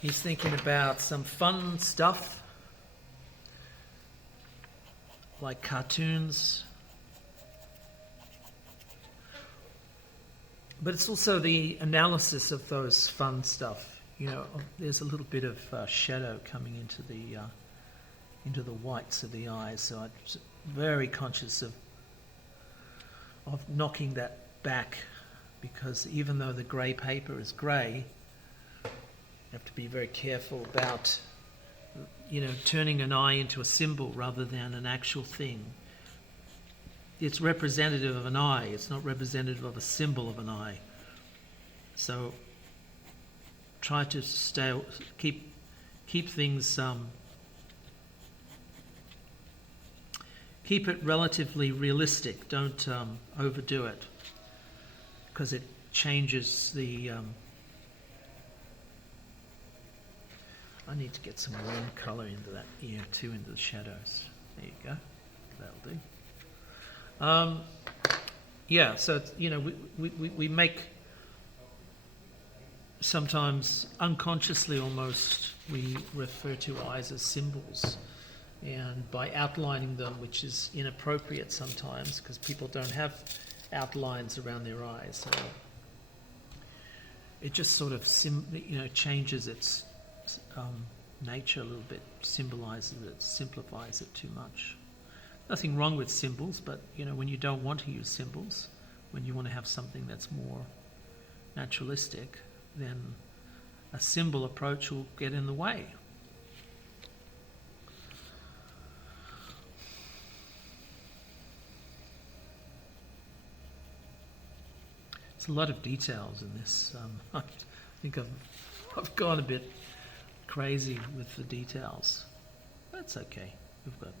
he's thinking about some fun stuff like cartoons, but it's also the analysis of those fun stuff. There's a little bit of shadow coming into the whites of the eyes, so I'm very conscious of knocking that back, because even though the grey paper is grey, you have to be very careful about turning an eye into a symbol rather than an actual thing. It's representative of an eye, it's not representative of a symbol of an eye. So try to keep things keep it relatively realistic. Don't overdo it, because it changes the I need to get some warm colour into that ear too, into the shadows. There you go. That'll do. So we make, sometimes unconsciously almost, we refer to eyes as symbols, and by outlining them, which is inappropriate sometimes because people don't have outlines around their eyes, so it just sort of changes its nature a little bit, symbolizes it, simplifies it too much. Nothing wrong with symbols, but when you don't want to use symbols, when you want to have something that's more naturalistic, then a symbol approach will get in the way. There's a lot of details in this. I think I've gone a bit crazy with the details. That's okay. We've got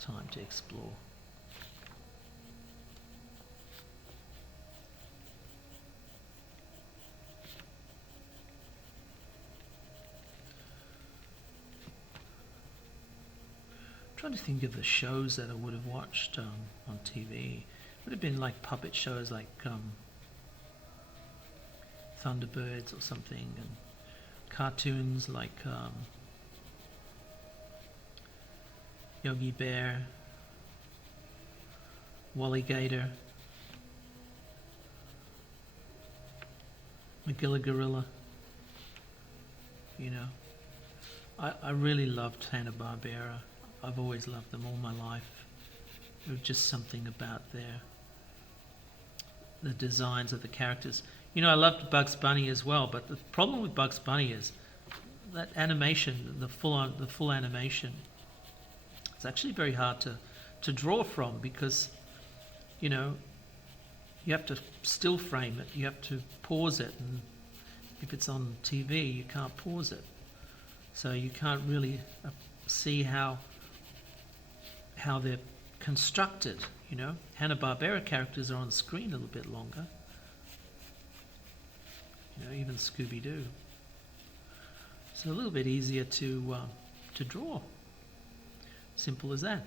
time to explore. I'm trying to think of the shows that I would have watched on TV. It would have been like puppet shows like Thunderbirds or something, and cartoons like Yogi Bear, Wally Gator, Magilla Gorilla. I really loved Hanna-Barbera. I've always loved them all my life. There was just something about the designs of the characters. I loved Bugs Bunny as well, but the problem with Bugs Bunny is that animation, the full animation, it's actually very hard to draw from, because you have to still frame it, you have to pause it, and if it's on TV you can't pause it, so you can't really see how they're constructed. Hanna-Barbera characters are on screen a little bit longer, even Scooby-Doo. It's a little bit easier to draw. Simple as that.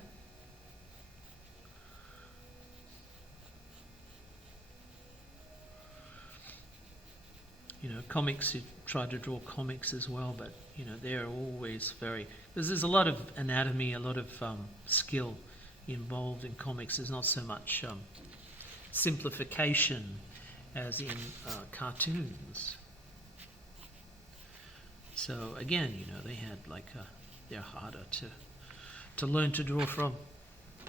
Comics, you try to draw comics as well, but they're always there's a lot of anatomy, a lot of skill involved in comics. There's not so much simplification as in cartoons. So again, they had they're harder to learn to draw from.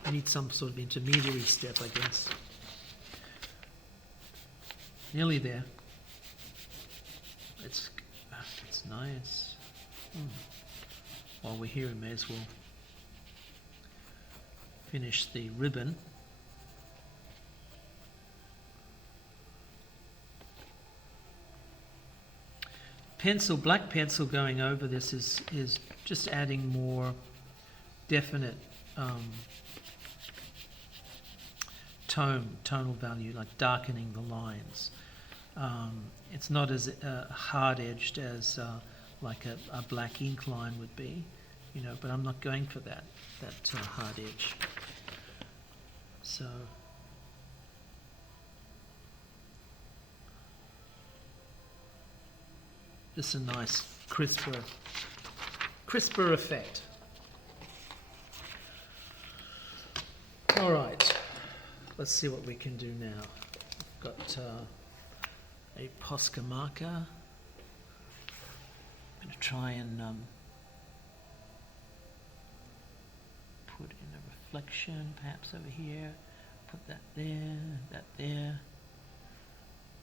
You need some sort of intermediary step, I guess. Nearly there. It's nice. While we're here, we may as well finish the ribbon. Black pencil going over this is just adding more definite tonal value, like darkening the lines. It's not as hard-edged as like a black ink line would be, but I'm not going for that hard edge. So just a nice crisper effect. All right, let's see what we can do now. We've got a Posca marker. I'm going to try and put in a reflection, perhaps over here. Put that there, that there.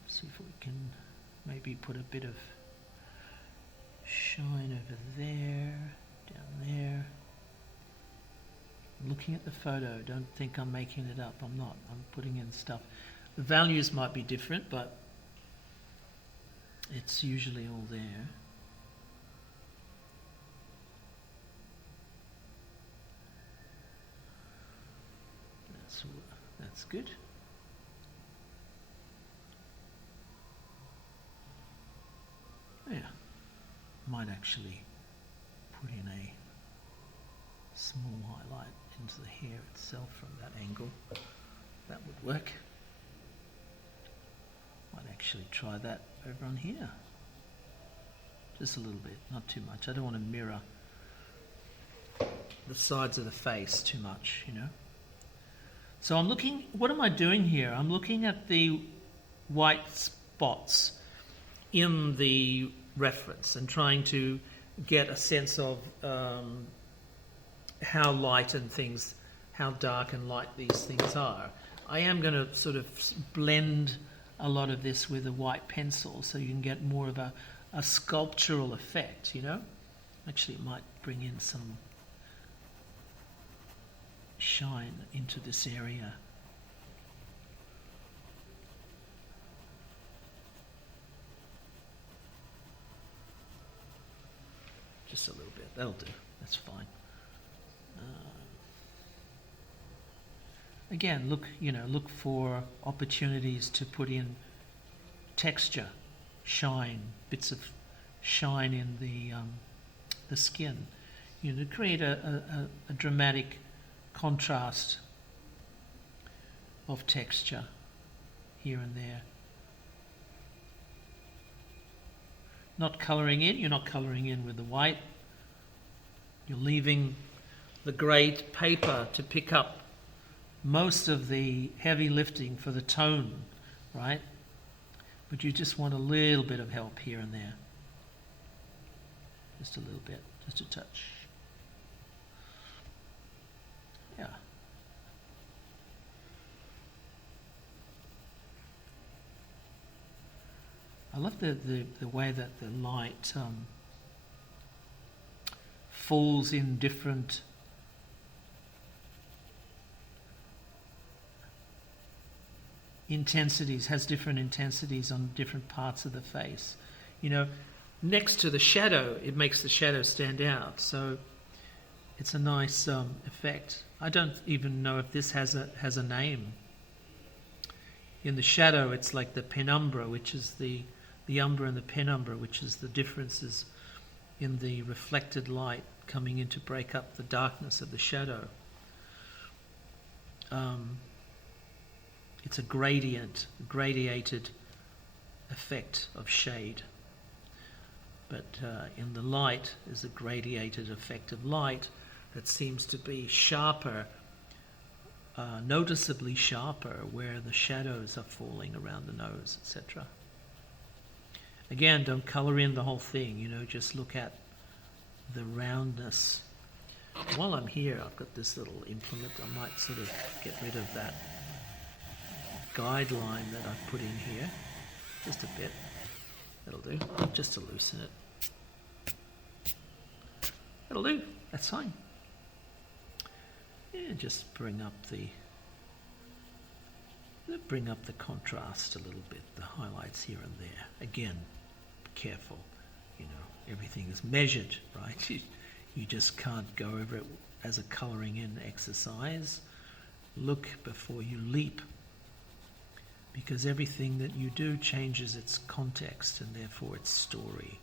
See if we can maybe put a bit of shine over there, down there. I'm looking at the photo, don't think I'm making it up, I'm not. I'm putting in stuff. The values might be different, but it's usually all there. That's good. Yeah, might actually put in a small highlight into the hair itself from that angle. That would work. Might actually try that over on here. Just a little bit, not too much. I don't want to mirror the sides of the face too much, you know. So I'm looking, what am I doing here? I'm looking at the white spots in the reference and trying to get a sense of how light and things, how dark and light these things are. I am going to sort of blend a lot of this with a white pencil so you can get more of a sculptural effect, you know. Actually, it might bring in some shine into this area. Just a little bit, that'll do, that's fine. Again, look for opportunities to put in texture, shine, bits of shine in the skin, you know, to create a dramatic contrast of texture here and there. Not colouring in, you're not colouring in with the white. You're leaving the grey paper to pick up most of the heavy lifting for the tone, right? But you just want a little bit of help here and there. Just a little bit, just a touch. Yeah. I love the way that the light falls in different intensities, has different intensities on different parts of the face. You know, next to the shadow, it makes the shadow stand out. So it's a nice effect. I don't even know if this has a name. In the shadow, it's like the penumbra, which is the umbra and the penumbra, which is the differences in the reflected light coming in to break up the darkness of the shadow. It's a gradiated effect of shade. But in the light is a gradiated effect of light that seems to be sharper, noticeably sharper where the shadows are falling around the nose, etc. Again, don't colour in the whole thing, you know, just look at the roundness. While I'm here, I've got this little implement. I might sort of get rid of that guideline that I've put in here. Just a bit. That'll do. Just to loosen it. That'll do. That's fine. Yeah, just bring up the contrast a little bit, the highlights here and there. Again, be careful. You know, everything is measured, right? You just can't go over it as a colouring in exercise. Look before you leap, because everything that you do changes its context and therefore its story.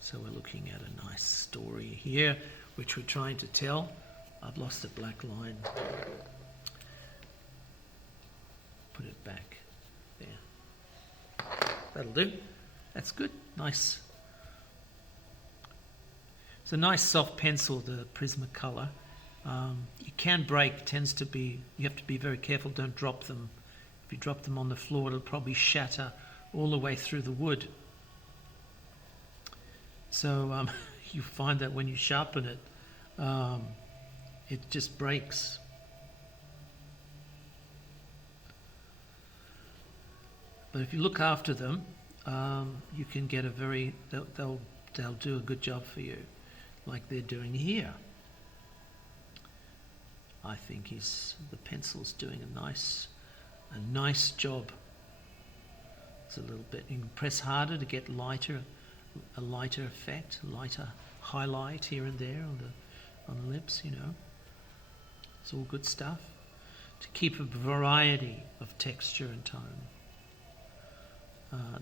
So we're looking at a nice story here, which we're trying to tell. I've lost a black line. Put it back there. That'll do. That's good. Nice. It's a nice soft pencil, the Prismacolor. You can break, tends to be, you have to be very careful, don't drop them. If you drop them on the floor, it'll probably shatter all the way through the wood. So you find that when you sharpen it, it just breaks. But if you look after them, you can get they'll do a good job for you, like they're doing here. I think the pencil's doing a nice job. It's a little bit. You can press harder to get a lighter effect, lighter highlight here and there on the lips. It's all good stuff to keep a variety of texture and tone.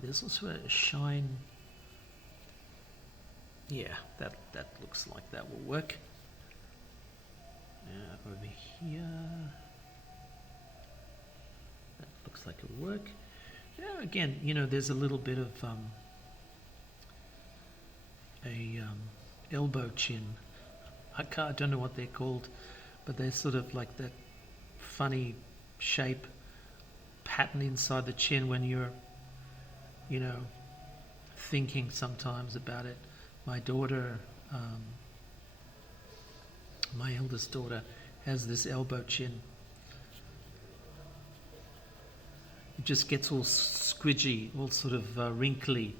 There's also a shine. Yeah, that looks like that will work. Over here, that looks like it'll work. Yeah, again, there's a little bit of elbow chin. I don't know what they're called, but they're sort of like that funny shape pattern inside the chin when you're thinking sometimes about it. My daughter, my eldest daughter, has this elbow chin. It just gets all squidgy, all sort of wrinkly.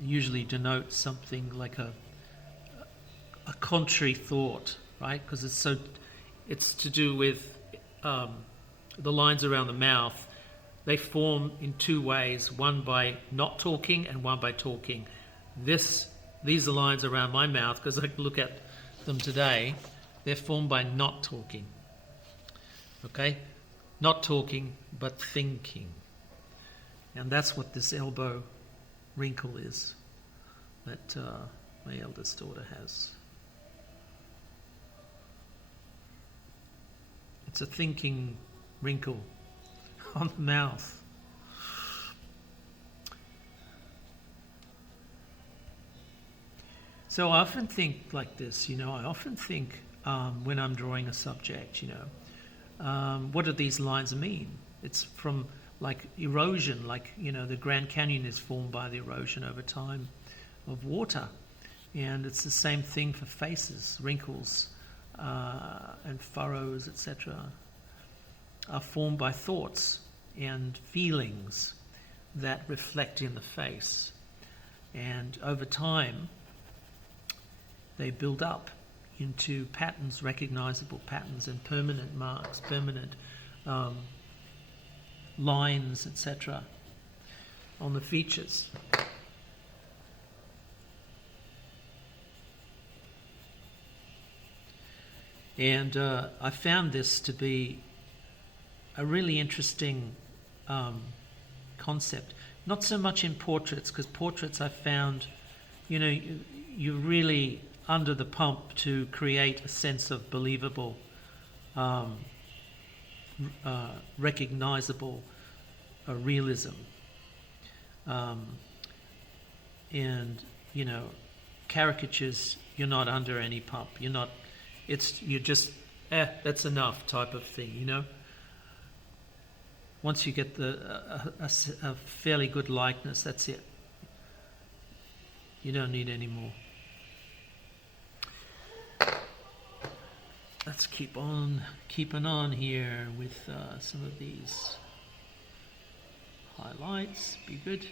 Usually denotes something like a contrary thought, right? Because it's to do with the lines around the mouth. They form in two ways, one by not talking and one by talking. These are lines around my mouth, because I look at them today, they're formed by not talking. Okay? Not talking, but thinking. And that's what this elbow wrinkle is that my eldest daughter has. It's a thinking wrinkle on the mouth. So I often think like this, I often think when I'm drawing a subject, what do these lines mean? It's from like erosion, the Grand Canyon is formed by the erosion over time of water. And it's the same thing for faces, wrinkles and furrows, etc. are formed by thoughts and feelings that reflect in the face. And over time, they build up into patterns, recognizable patterns, and permanent marks, permanent lines, etc. on the features. And I found this to be a really interesting concept. Not so much in portraits, because portraits I found, you're really under the pump to create a sense of believable, recognizable realism. And, caricatures, you're not under any pump. You're just, that's enough type of thing, Once you get a fairly good likeness, that's it. You don't need any more. Let's keep on keeping on here with some of these highlights. Be good.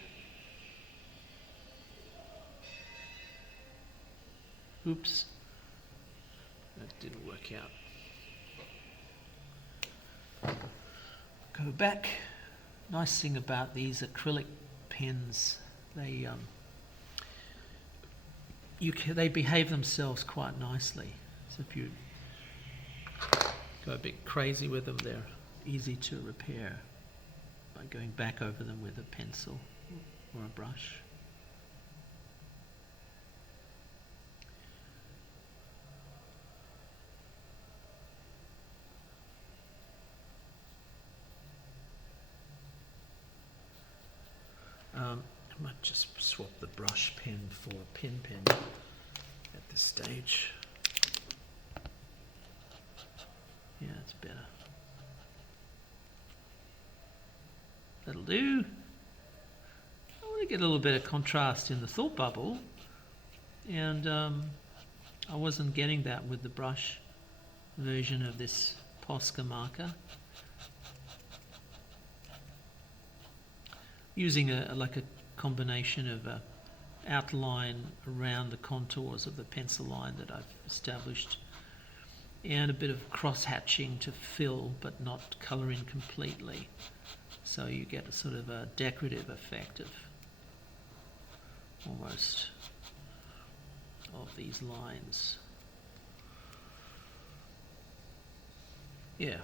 Oops. That didn't work out. Go back. Nice thing about these acrylic pens, they behave themselves quite nicely. So if you go a bit crazy with them, they're easy to repair by going back over them with a pencil or a brush. I might just swap the brush pen for a pen at this stage. Yeah, it's better. That'll do. I want to get a little bit of contrast in the thought bubble, and I wasn't getting that with the brush version of this Posca marker. Using a combination of a outline around the contours of the pencil line that I've established, and a bit of cross-hatching to fill but not colour in completely, so you get a sort of a decorative effect of almost of these lines. Yeah.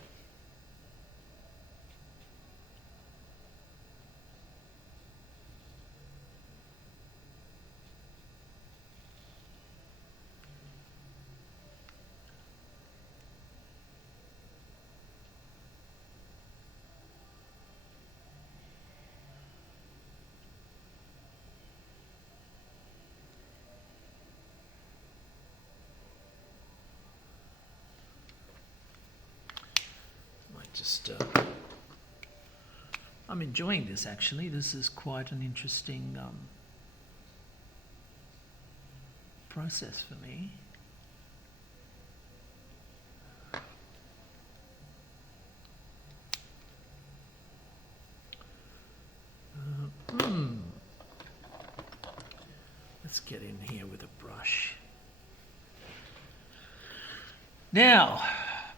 I'm enjoying this actually. This is quite an interesting process for me. Let's get in here with a brush. Now,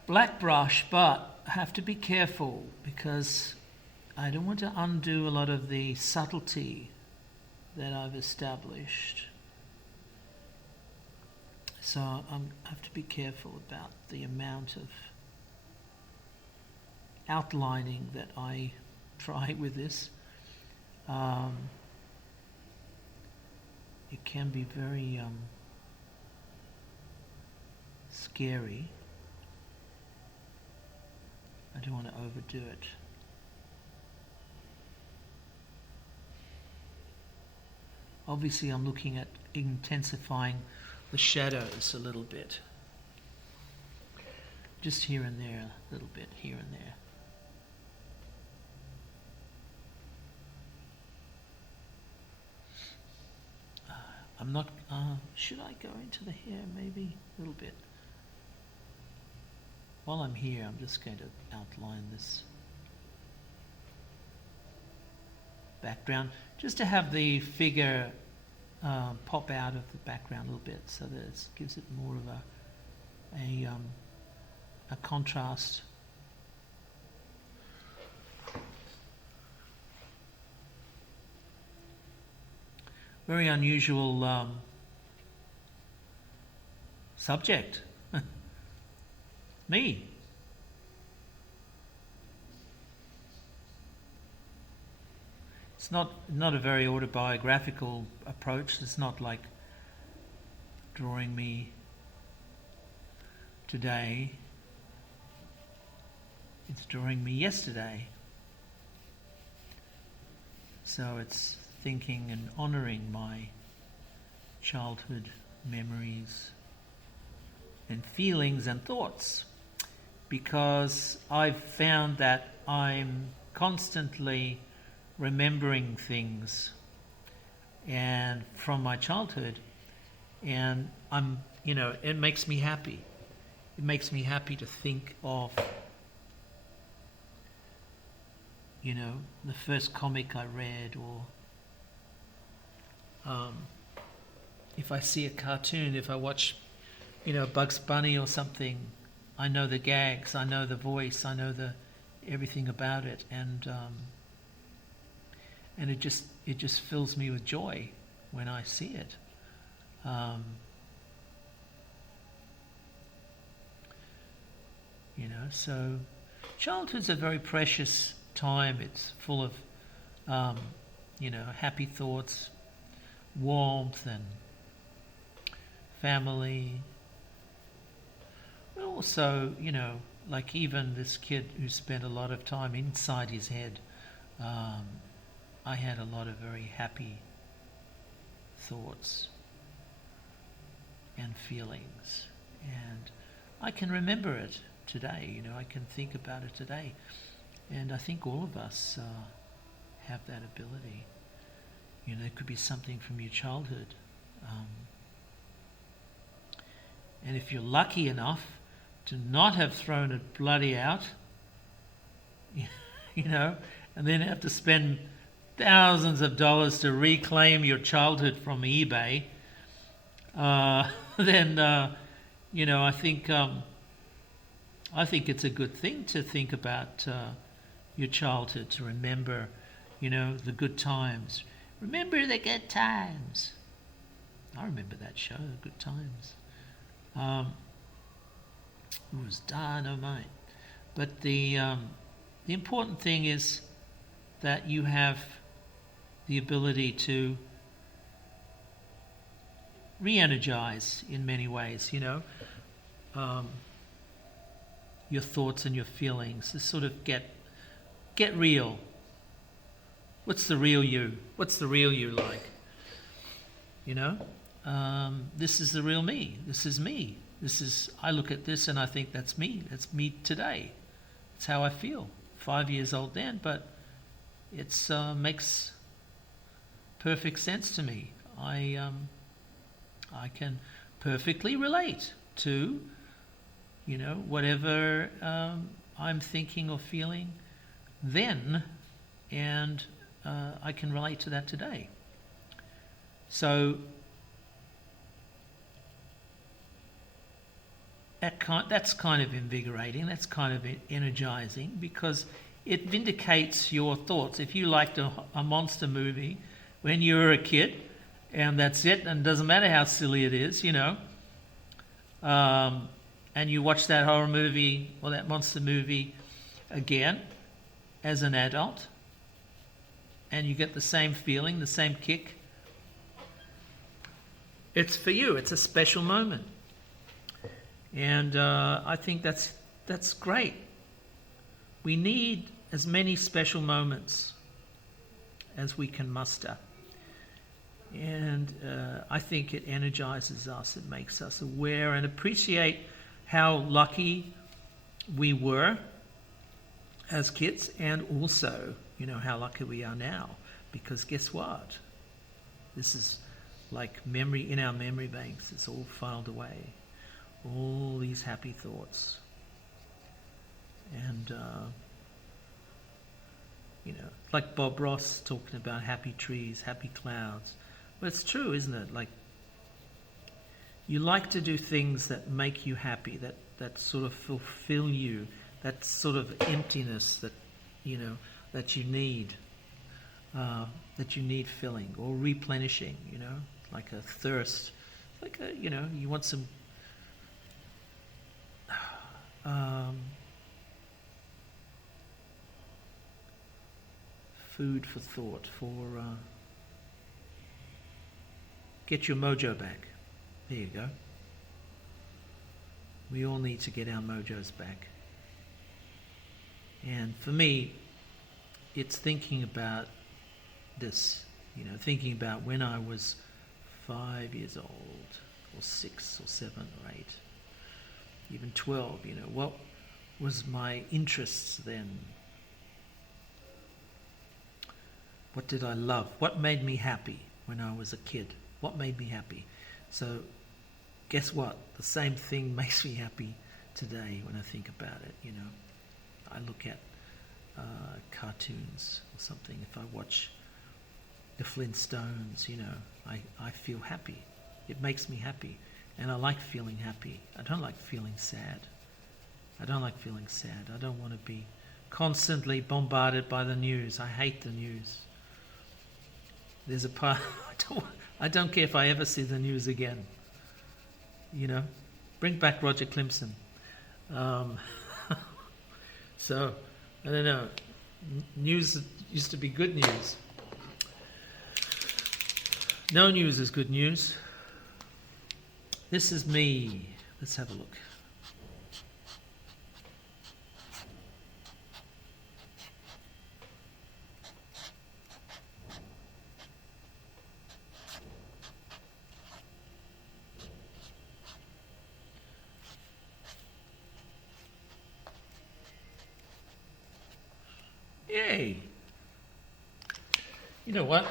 black brush, but I have to be careful because I don't want to undo a lot of the subtlety that I've established. So I have to be careful about the amount of outlining that I try with this. It can be very scary. I don't want to overdo it. Obviously, I'm looking at intensifying the shadows a little bit. Just here and there, a little bit here and there. I'm not, should I go into the hair maybe a little bit? While I'm here, I'm just going to outline this background, just to have the figure pop out of the background a little bit, so that it gives it more of a contrast. Very unusual subject. Me. It's not a very autobiographical approach. It's not like drawing me today. It's drawing me yesterday. So it's thinking and honouring my childhood memories and feelings and thoughts, because I've found that I'm constantly remembering things and from my childhood, and it makes me happy. It makes me happy to think of the first comic I read, or if I see a cartoon, if I watch Bugs Bunny or something, I know the gags, I know the voice, I know everything about it, and it just fills me with joy when I see it. So childhood's a very precious time. It's full of happy thoughts, warmth, and family. But also, like even this kid who spent a lot of time inside his head, I had a lot of very happy thoughts and feelings, and I can remember it today. I can think about it today, and I think all of us have that ability. It could be something from your childhood. And if you're lucky enough to not have thrown it bloody out, and then have to spend thousands of dollars to reclaim your childhood from eBay, then I think it's a good thing to think about your childhood, to remember, the good times. Remember the good times. I remember that show, Good Times. It was dynamite. But the important thing is that you have the ability to re-energize in many ways, your thoughts and your feelings, to sort of get real. What's the real you? What's the real you like? This is the real me. This is me. I look at this and I think that's me. That's me today. It's how I feel. 5 years old then, but it's makes perfect sense to me. I can perfectly relate to, whatever I'm thinking or feeling then, and I can relate to that today. So that's kind of invigorating, that's kind of energizing, because it vindicates your thoughts. If you liked a monster movie when you were a kid, and that's it, and it doesn't matter how silly it is, and you watch that horror movie or that monster movie again as an adult, and you get the same feeling, the same kick, it's for you. It's a special moment. And I think that's great. We need as many special moments as we can muster. And I think it energizes us. It makes us aware and appreciate how lucky we were as kids, and also, how lucky we are now. Because guess what? This is like memory in our memory banks. It's all filed away. All these happy thoughts. And, like Bob Ross talking about happy trees, happy clouds. Well, it's true, isn't it? Like, you like to do things that make you happy, that sort of fulfill you, that sort of emptiness that, that you need filling or replenishing, like a thirst, like you want some food for thought, for get your mojo back. There you go. We all need to get our mojos back. And for me, it's thinking about this, thinking about when I was 5 years old, or 6 or 7 or 8, even 12, what was my interests then? What did I love? What made me happy when I was a kid? What made me happy? So guess what? The same thing makes me happy today when I think about it, I look at cartoons or something. If I watch the Flintstones, I feel happy. It makes me happy. And I like feeling happy. I don't like feeling sad. I don't want to be constantly bombarded by the news. I hate the news. There's a part, I don't care if I ever see the news again. Bring back Roger Clemson. So, I don't know. News used to be good news. No news is good news. This is me. Let's have a look. Yay! You know what?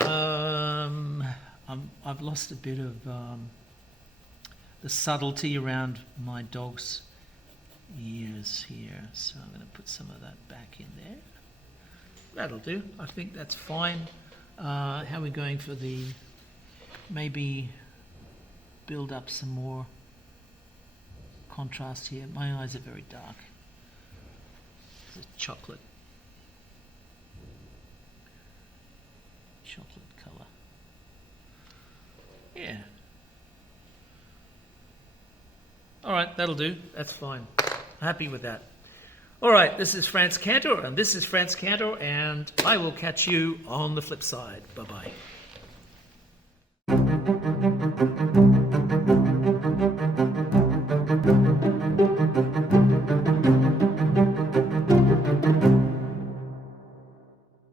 I've lost a bit of the subtlety around my dog's ears here, so I'm going to put some of that back in there. That'll do. I think that's fine. How are we going for the... Maybe build up some more contrast here. My eyes are very dark. It's a chocolate colour. Yeah. All right, that'll do. That's fine. Happy with that. All right, this is Frantz Kantor, and this is Frantz Kantor, and I will catch you on the flip side. Bye-bye.